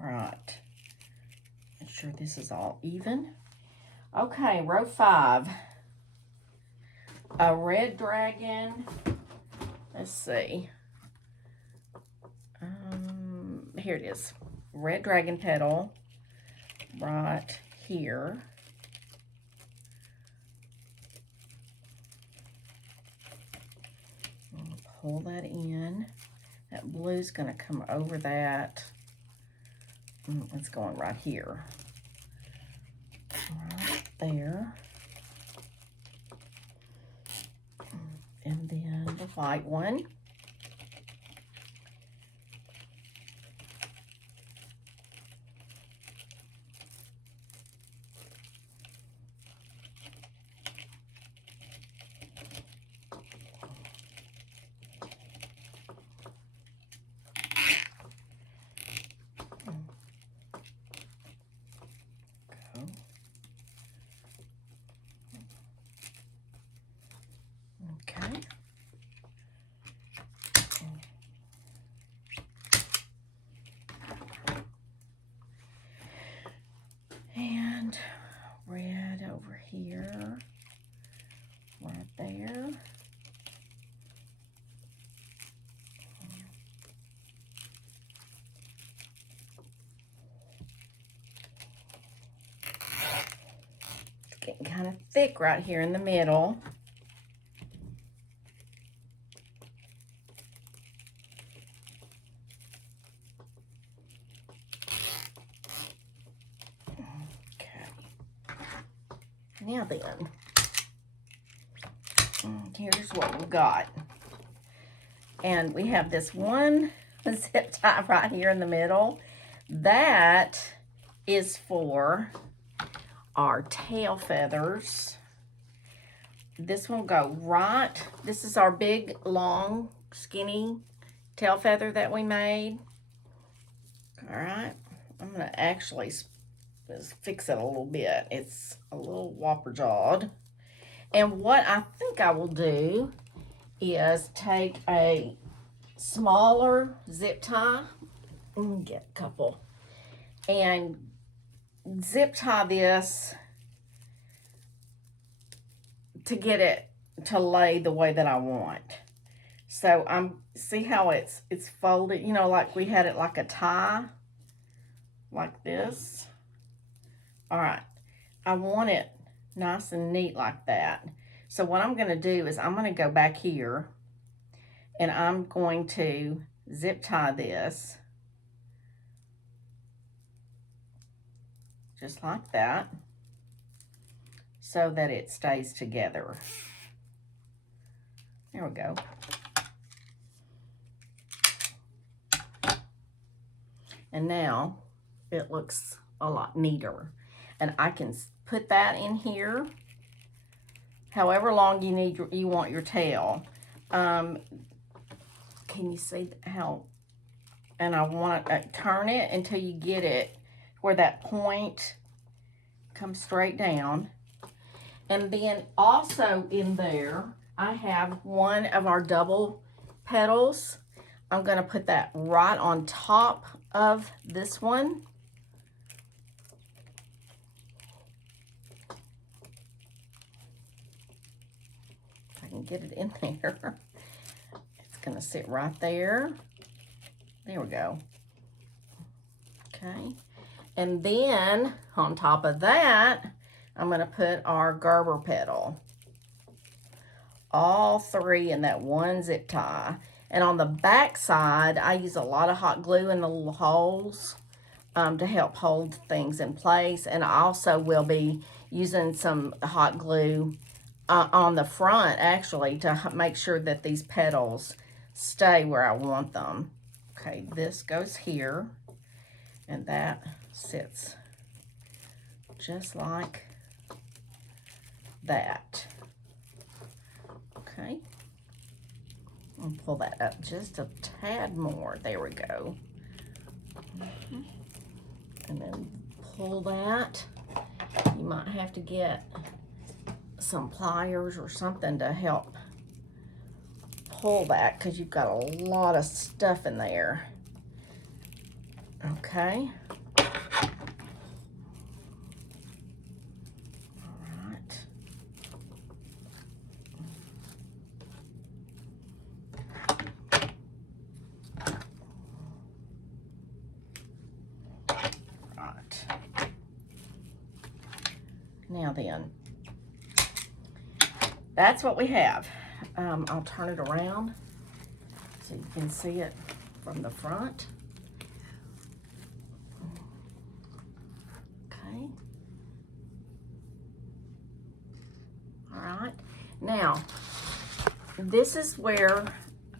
Right. Make sure this is all even. Okay, row 5. A red dragon. Let's see. Here it is. Red dragon petal right here. Pull that in. That blue's going to come over that. It's going right here. Right there. And then the white one. Okay. And red over here, right there. It's getting kind of thick right here in the middle. Now then, here's what we've got. And we have this one zip tie right here in the middle. That is for our tail feathers. This one will go right. This is our big, long, skinny tail feather that we made. All right. I'm going to actually fix it a little bit. It's a little whopper jawed. And what I think I will do is take a smaller zip tie. Get a couple. And zip tie this to get it to lay the way that I want. So see how it's folded, you know, like we had it like a tie, like this. All right, I want it nice and neat like that. So what I'm going to do is I'm going to go back here and I'm going to zip tie this just like that so that it stays together. There we go. And now it looks a lot neater. And I can put that in here however long you want your tail. Can you see how? And I want to turn it until you get it where that point comes straight down. And then also in there, I have one of our double petals. I'm going to put that right on top of this one. If I can get it in there. It's gonna sit right there. There we go. Okay. And then on top of that, I'm gonna put our Gerber petal. All three in that one zip tie. And on the back side, I use a lot of hot glue in the little holes to help hold things in place. And I also will be using some hot glue on the front, actually, to make sure that these petals stay where I want them. Okay, this goes here, and that sits just like that. Okay, I'll pull that up just a tad more. There we go. And then pull that. You might have to get some pliers or something to help pull that because you've got a lot of stuff in there. Okay. All right. Right. Now then, that's what we have. I'll turn it around so you can see it from the front. Okay. All right. Now, this is where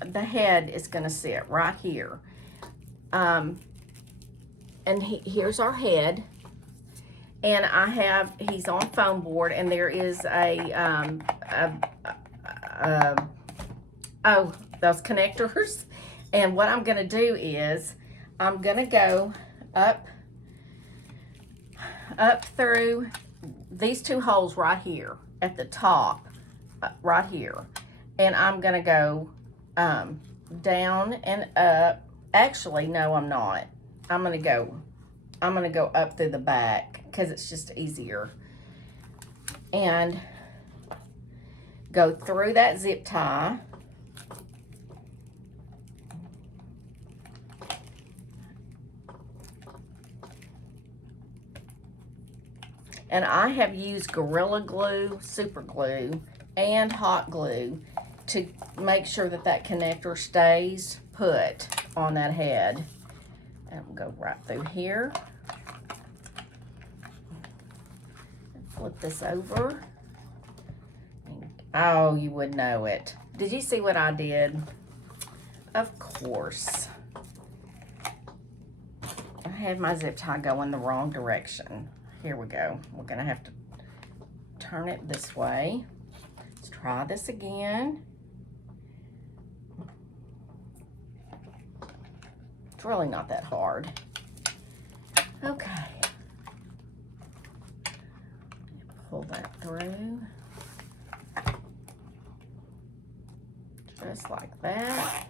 the head is going to sit, right here. And here's our head. And he's on foam board, and there is oh, those connectors. And what I'm going to do is I'm going to go up through these two holes right here at the top, right here. And I'm going to go down and up. Actually, no, I'm not. I'm going to go up through the back because it's just easier. And go through that zip tie. And I have used Gorilla Glue, Super Glue, and Hot Glue to make sure that that connector stays put on that head. And we'll go right through here. Flip this over. Oh, you would know it. Did you see what I did? Of course. I had my zip tie going the wrong direction. Here we go. We're gonna have to turn it this way. Let's try this again. It's really not that hard. Okay. Pull that through. Just like that.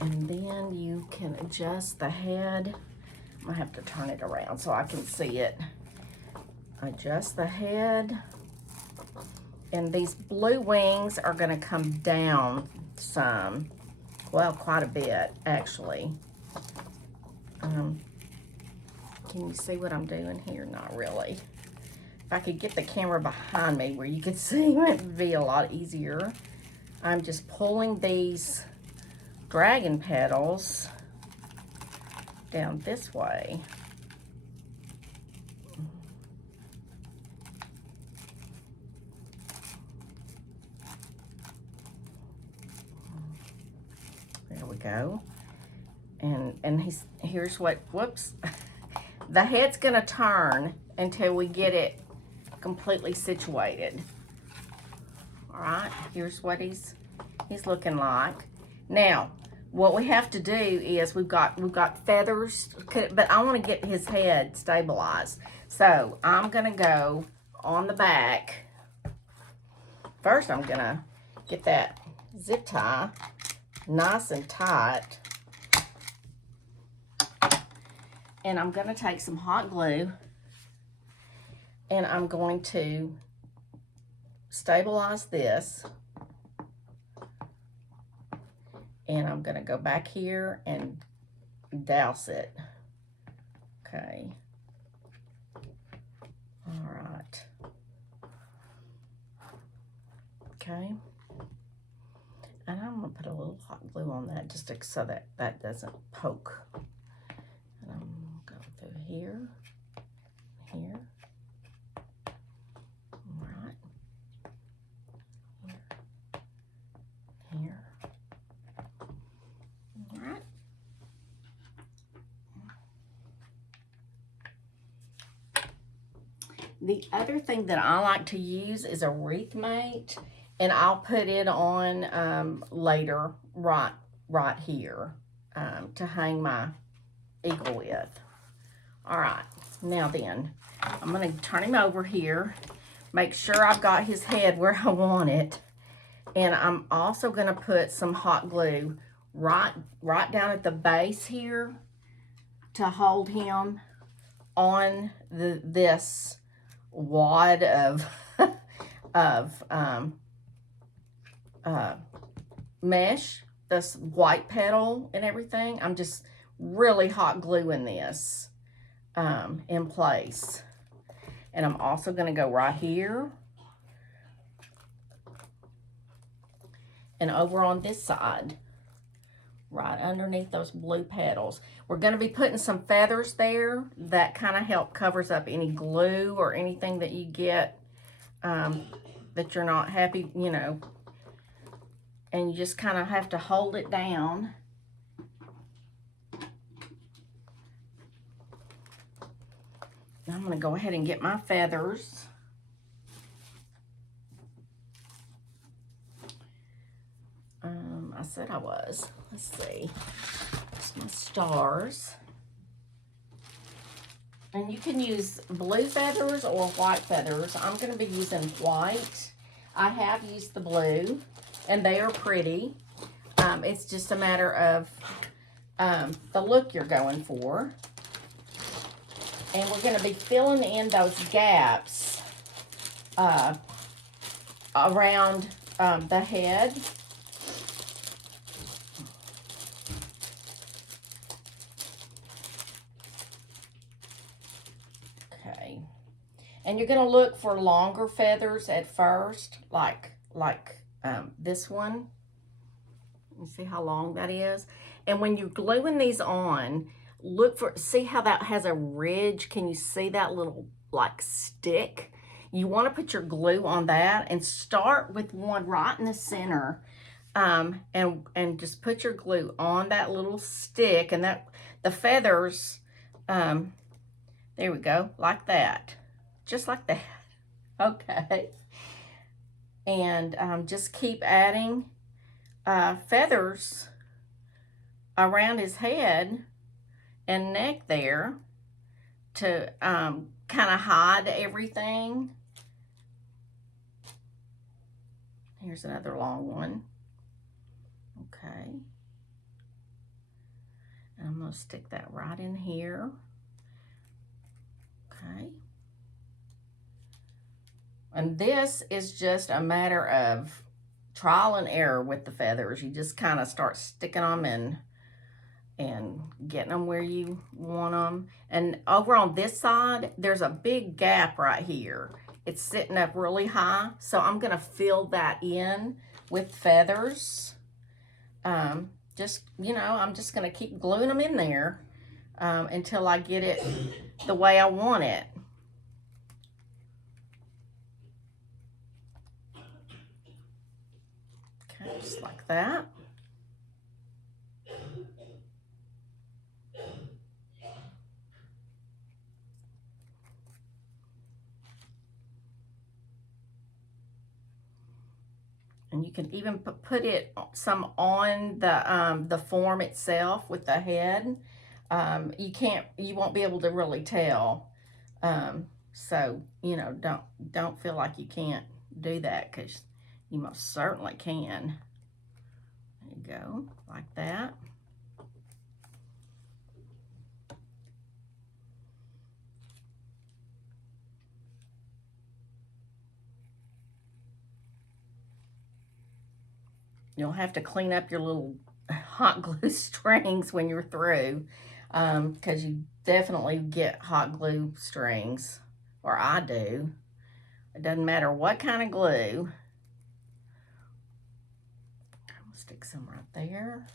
And then you can adjust the head. I'm gonna have to turn it around so I can see it. Adjust the head. And these blue wings are gonna come down some. Well, quite a bit, actually. Can you see what I'm doing here? Not really. If I could get the camera behind me where you could see, it would be a lot easier. I'm just pulling these dragon petals down this way. There we go. And here's what, whoops. The head's gonna turn until we get it completely situated. All right, here's what he's looking like. Now, what we have to do is we've got feathers, but I want to get his head stabilized. So I'm gonna go on the back. First, I'm gonna get that zip tie nice and tight. And I'm gonna take some hot glue and I'm going to stabilize this. And I'm going to go back here and douse it. Okay. All right. Okay. And I'm going to put a little hot glue on that just so that that doesn't poke. And I'm going to go through here, here. All right. Here. Here. All right. The other thing that I like to use is a WreathMate, and I'll put it on later right here to hang my eagle with. All right, now then, I'm going to turn him over here, make sure I've got his head where I want it, and I'm also going to put some hot glue right down at the base here to hold him on this wad of mesh, this white petal and everything. I'm just really hot gluing this in place. And I'm also going to go right here and over on this side, right underneath those blue petals. We're going to be putting some feathers there that kind of help covers up any glue or anything that you get that you're not happy, you know, and you just kind of have to hold it down. Now I'm going to go ahead and get my feathers. I said I was. Let's see. There's my stars. And you can use blue feathers or white feathers. I'm going to be using white. I have used the blue, and they are pretty. It's just a matter of the look you're going for. And we're going to be filling in those gaps around the head. Okay. And you're going to look for longer feathers at first, like this one. You see how long that is? And when you're gluing these on, see how that has a ridge? Can you see that little like stick? You want to put your glue on that and start with one right in the center, and just put your glue on that little stick, and that the feathers, there we go, like that, just like that. Okay. And just keep adding feathers around his head and neck there to kind of hide everything. Here's another long one. Okay. And I'm going to stick that right in here. Okay. And this is just a matter of trial and error with the feathers. You just kind of start sticking them and getting them where you want them. And over on this side, there's a big gap right here. It's sitting up really high, so I'm going to fill that in with feathers. Just, you know, I'm just going to keep gluing them in there until I get it the way I want it. Okay, just like that. And you can even put it some on the form itself with the head. You won't be able to really tell. So, you know, don't feel like you can't do that, because you most certainly can. There you go, like that. You'll have to clean up your little hot glue strings when you're through, because you definitely get hot glue strings, or I do. It doesn't matter what kind of glue. I'm gonna stick some right there.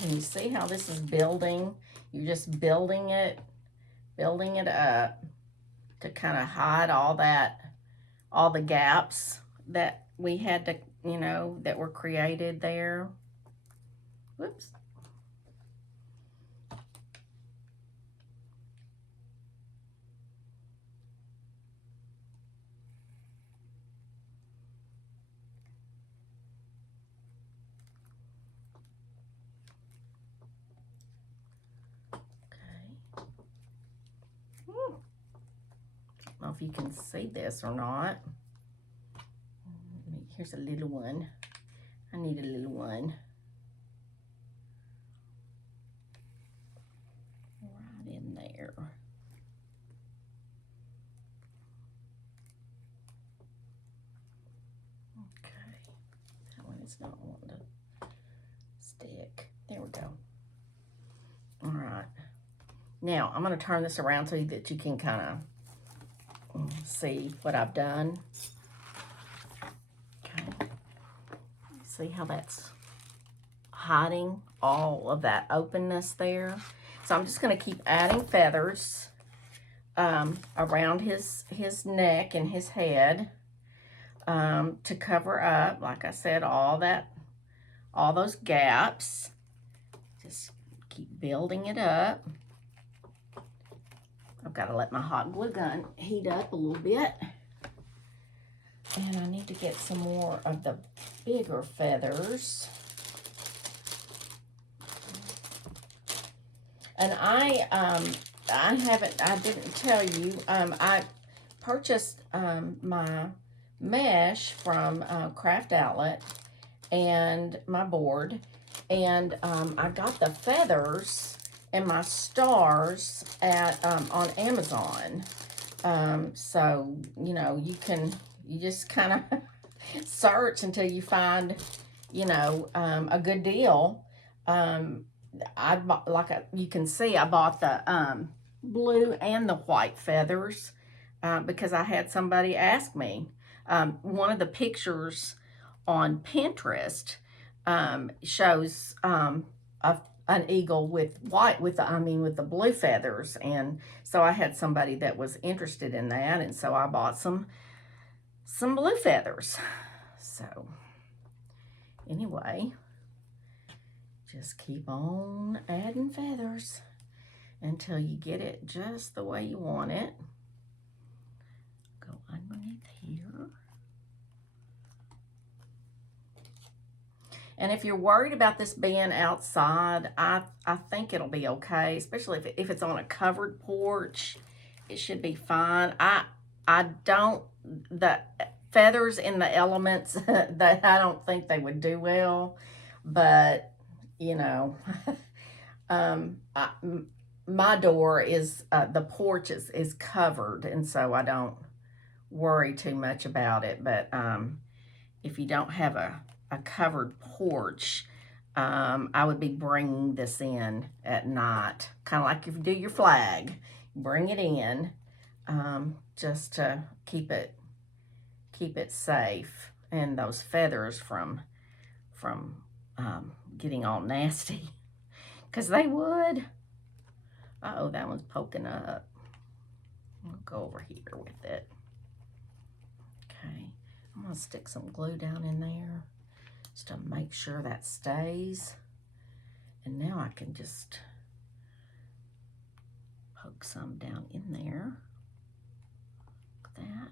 Can you see how this is building? You're just building it up to kind of hide all the gaps that we had to, that were created there. Whoops. I don't know if you can see this or not. Here's a little one. I need a little one. Right in there. Okay. That one is not wanting to stick. There we go. All right. Now, I'm going to turn this around so that you can kind of see what I've done. Okay. See how that's hiding all of that openness there? So I'm just going to keep adding feathers around his neck and his head to cover up, like I said, all those gaps. Just keep building it up. I've got to let my hot glue gun heat up a little bit. And I need to get some more of the bigger feathers. And I didn't tell you, I purchased my mesh from Craft Outlet and my board, and I got the feathers and my stars at on Amazon. So you just kind of search until you find a good deal. I bought, you can see, I bought the blue and the white feathers because I had somebody ask me. One of the pictures on Pinterest shows an eagle with the blue feathers, and so I had somebody that was interested in that, and so I bought some blue feathers. So anyway, just keep on adding feathers until you get it just the way you want it. Go underneath here. And if you're worried about this being outside, I think it'll be okay, especially if it's on a covered porch. It should be fine. The feathers in the elements, that I don't think they would do well, but my door is, the porch is covered, and so I don't worry too much about it. But if you don't have a covered porch, I would be bringing this in at night, kind of like if you do your flag, bring it in, just to keep it safe, and those feathers from getting all nasty, because they would. Uh-oh, that one's poking up. I'll go over here with it. Okay, I'm gonna stick some glue down in there just to make sure that stays. And now I can just poke some down in there, like that.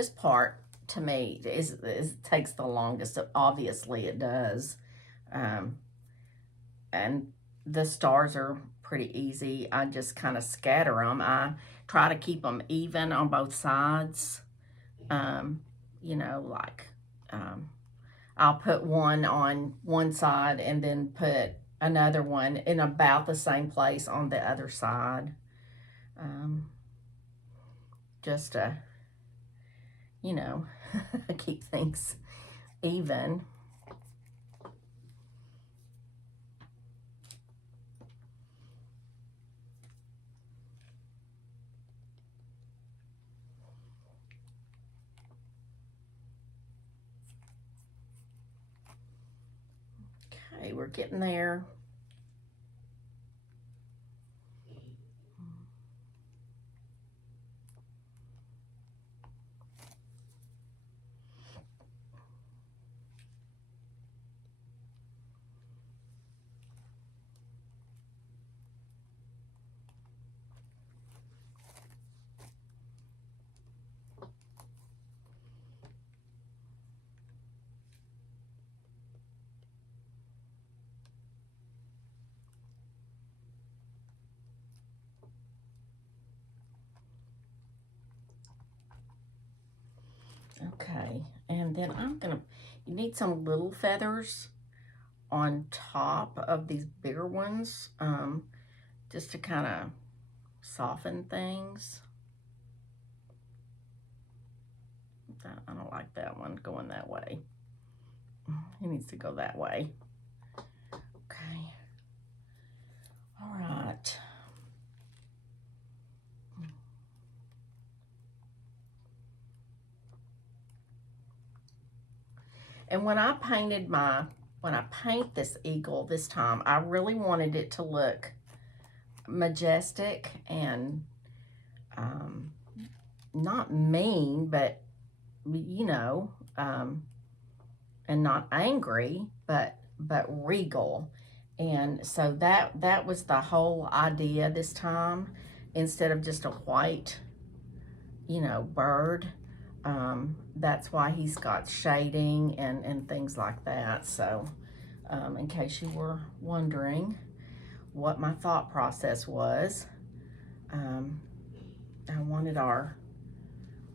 this part to me takes the longest. Obviously it does. And the stars are pretty easy. I just kind of scatter them. I try to keep them even on both sides. You know, like I'll put one on one side and then put another one in about the same place on the other side. Just to, you know, keep things even. Okay, we're getting there. Okay, and then you need some little feathers on top of these bigger ones, just to kind of soften things. I don't like that one going that way. He needs to go that way. Okay. All right. And when I paint this eagle this time, I really wanted it to look majestic and not mean, but you know, and not angry, but regal. And so that was the whole idea this time, instead of just a white, you know, bird. That's why he's got shading and things like that. So in case you were wondering what my thought process was, I wanted our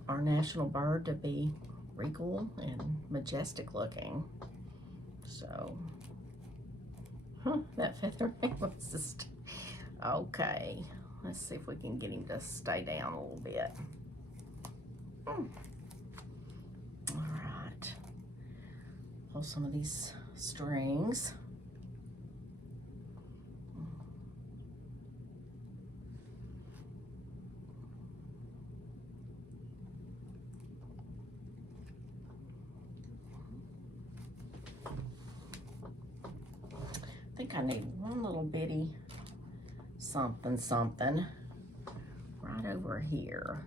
national bird to be regal and majestic looking. So that feather was just okay. Let's see if we can get him to stay down a little bit. All right, pull some of these strings. I think I need one little bitty something right over here.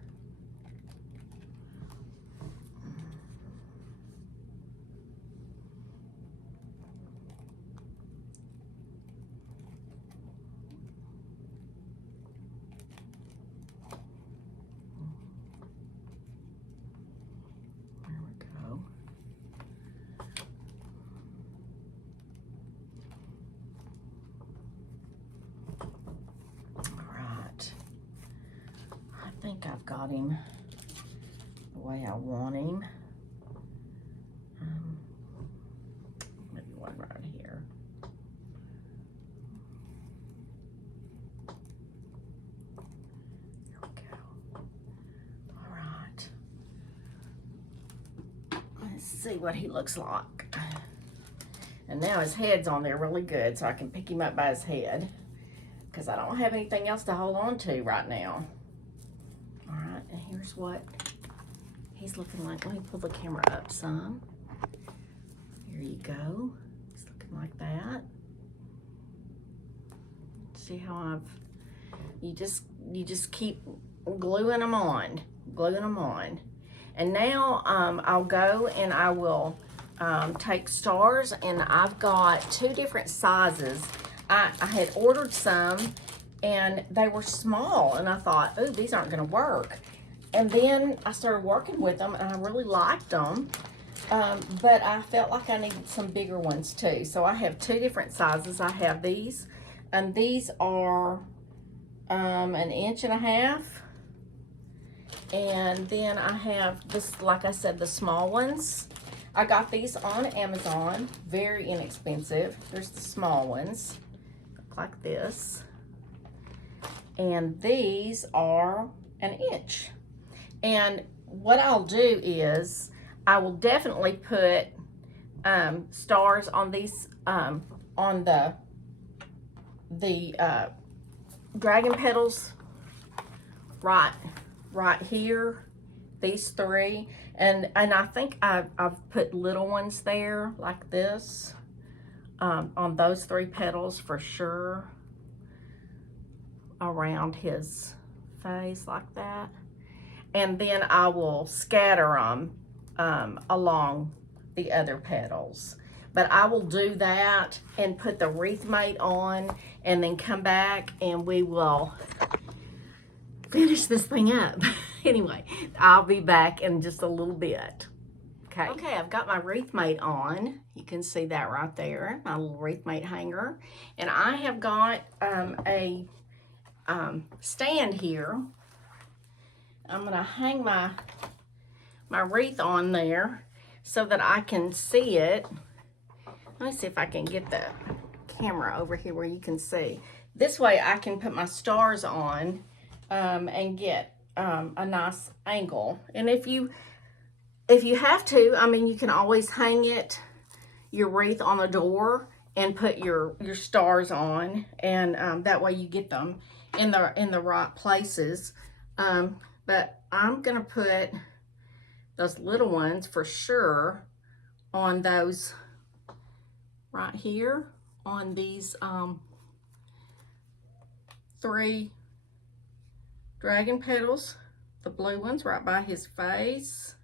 There we go. I think I've got him the way I want him. Maybe one right here. There we go. All right. Let's see what he looks like. And now his head's on there really good, so I can pick him up by his head, because I don't have anything else to hold on to right now. All right, and here's what he's looking like. Let me pull the camera up some. Here you go. He's looking like that. See how you just keep gluing them on. And now I'll go and I will take stars, and I've got 2 different sizes. I had ordered some and they were small, and I thought, oh, these aren't gonna work. And then I started working with them, and I really liked them. But I felt like I needed some bigger ones too. So I have 2 different sizes. I have these, and these are 1.5 inches. And then I have this, like I said, the small ones. I got these on Amazon, very inexpensive. There's the small ones, look like this. And these are 1 inch. And what I'll do is, I will definitely put stars on these, on the dragon petals right here, these 3, and I think I've put little ones there like this, on those 3 petals for sure, around his face like that. And then I will scatter them along the other petals. But I will do that and put the WreathMate on, and then come back and we will finish this thing up. Anyway, I'll be back in just a little bit. Okay, I've got my WreathMate on. You can see that right there, my little WreathMate hanger. And I have got a stand here. I'm gonna hang my wreath on there so that I can see it. Let me see if I can get the camera over here where you can see. This way I can put my stars on and get a nice angle. And if you have to, I mean, you can always hang your wreath on the door and put your stars on, and that way you get them in the right places. But I'm gonna put those little ones for sure on those right here, on these 3 dragon petals, the blue ones right by his face,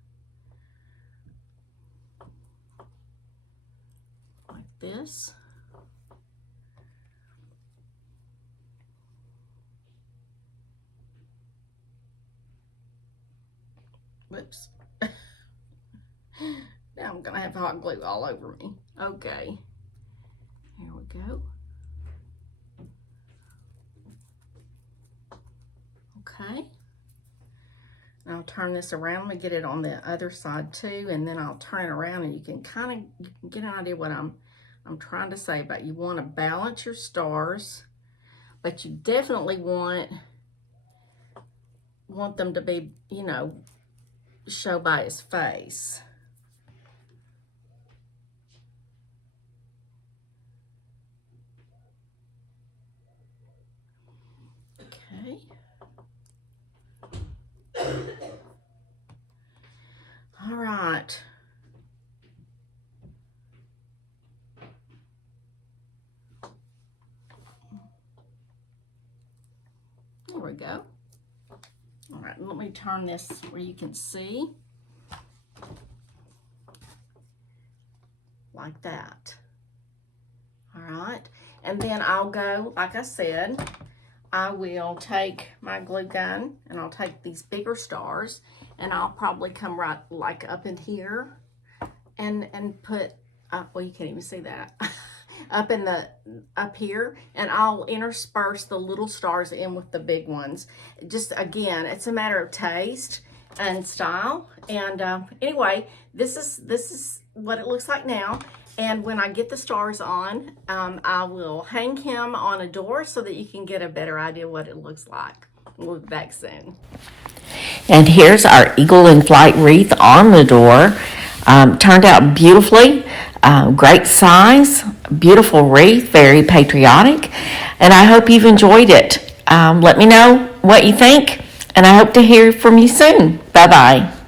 like this. Whoops. Now I'm gonna have hot glue all over me. Okay, here we go. Okay, and I'll turn this around and get it on the other side too, and then I'll turn it around, and you can get an idea what I'm trying to say. But you want to balance your stars, but you definitely want them to be, you know, show by his face. Okay. All right. There we go. All right, let me turn this where you can see. Like that. All right, and then I'll go, like I said, I will take my glue gun and I'll take these bigger stars, and I'll probably come right like up in here and put, well, you can't even see that, up here, and I'll intersperse the little stars in with the big ones. Just, again, it's a matter of taste and style. And anyway, this is what it looks like now. And when I get the stars on, I will hang him on a door so that you can get a better idea what it looks like. We'll be back soon. And here's our eagle in flight wreath on the door. Turned out beautifully. Great size, beautiful wreath, very patriotic. And I hope you've enjoyed it. Let me know what you think, and I hope to hear from you soon. Bye-bye.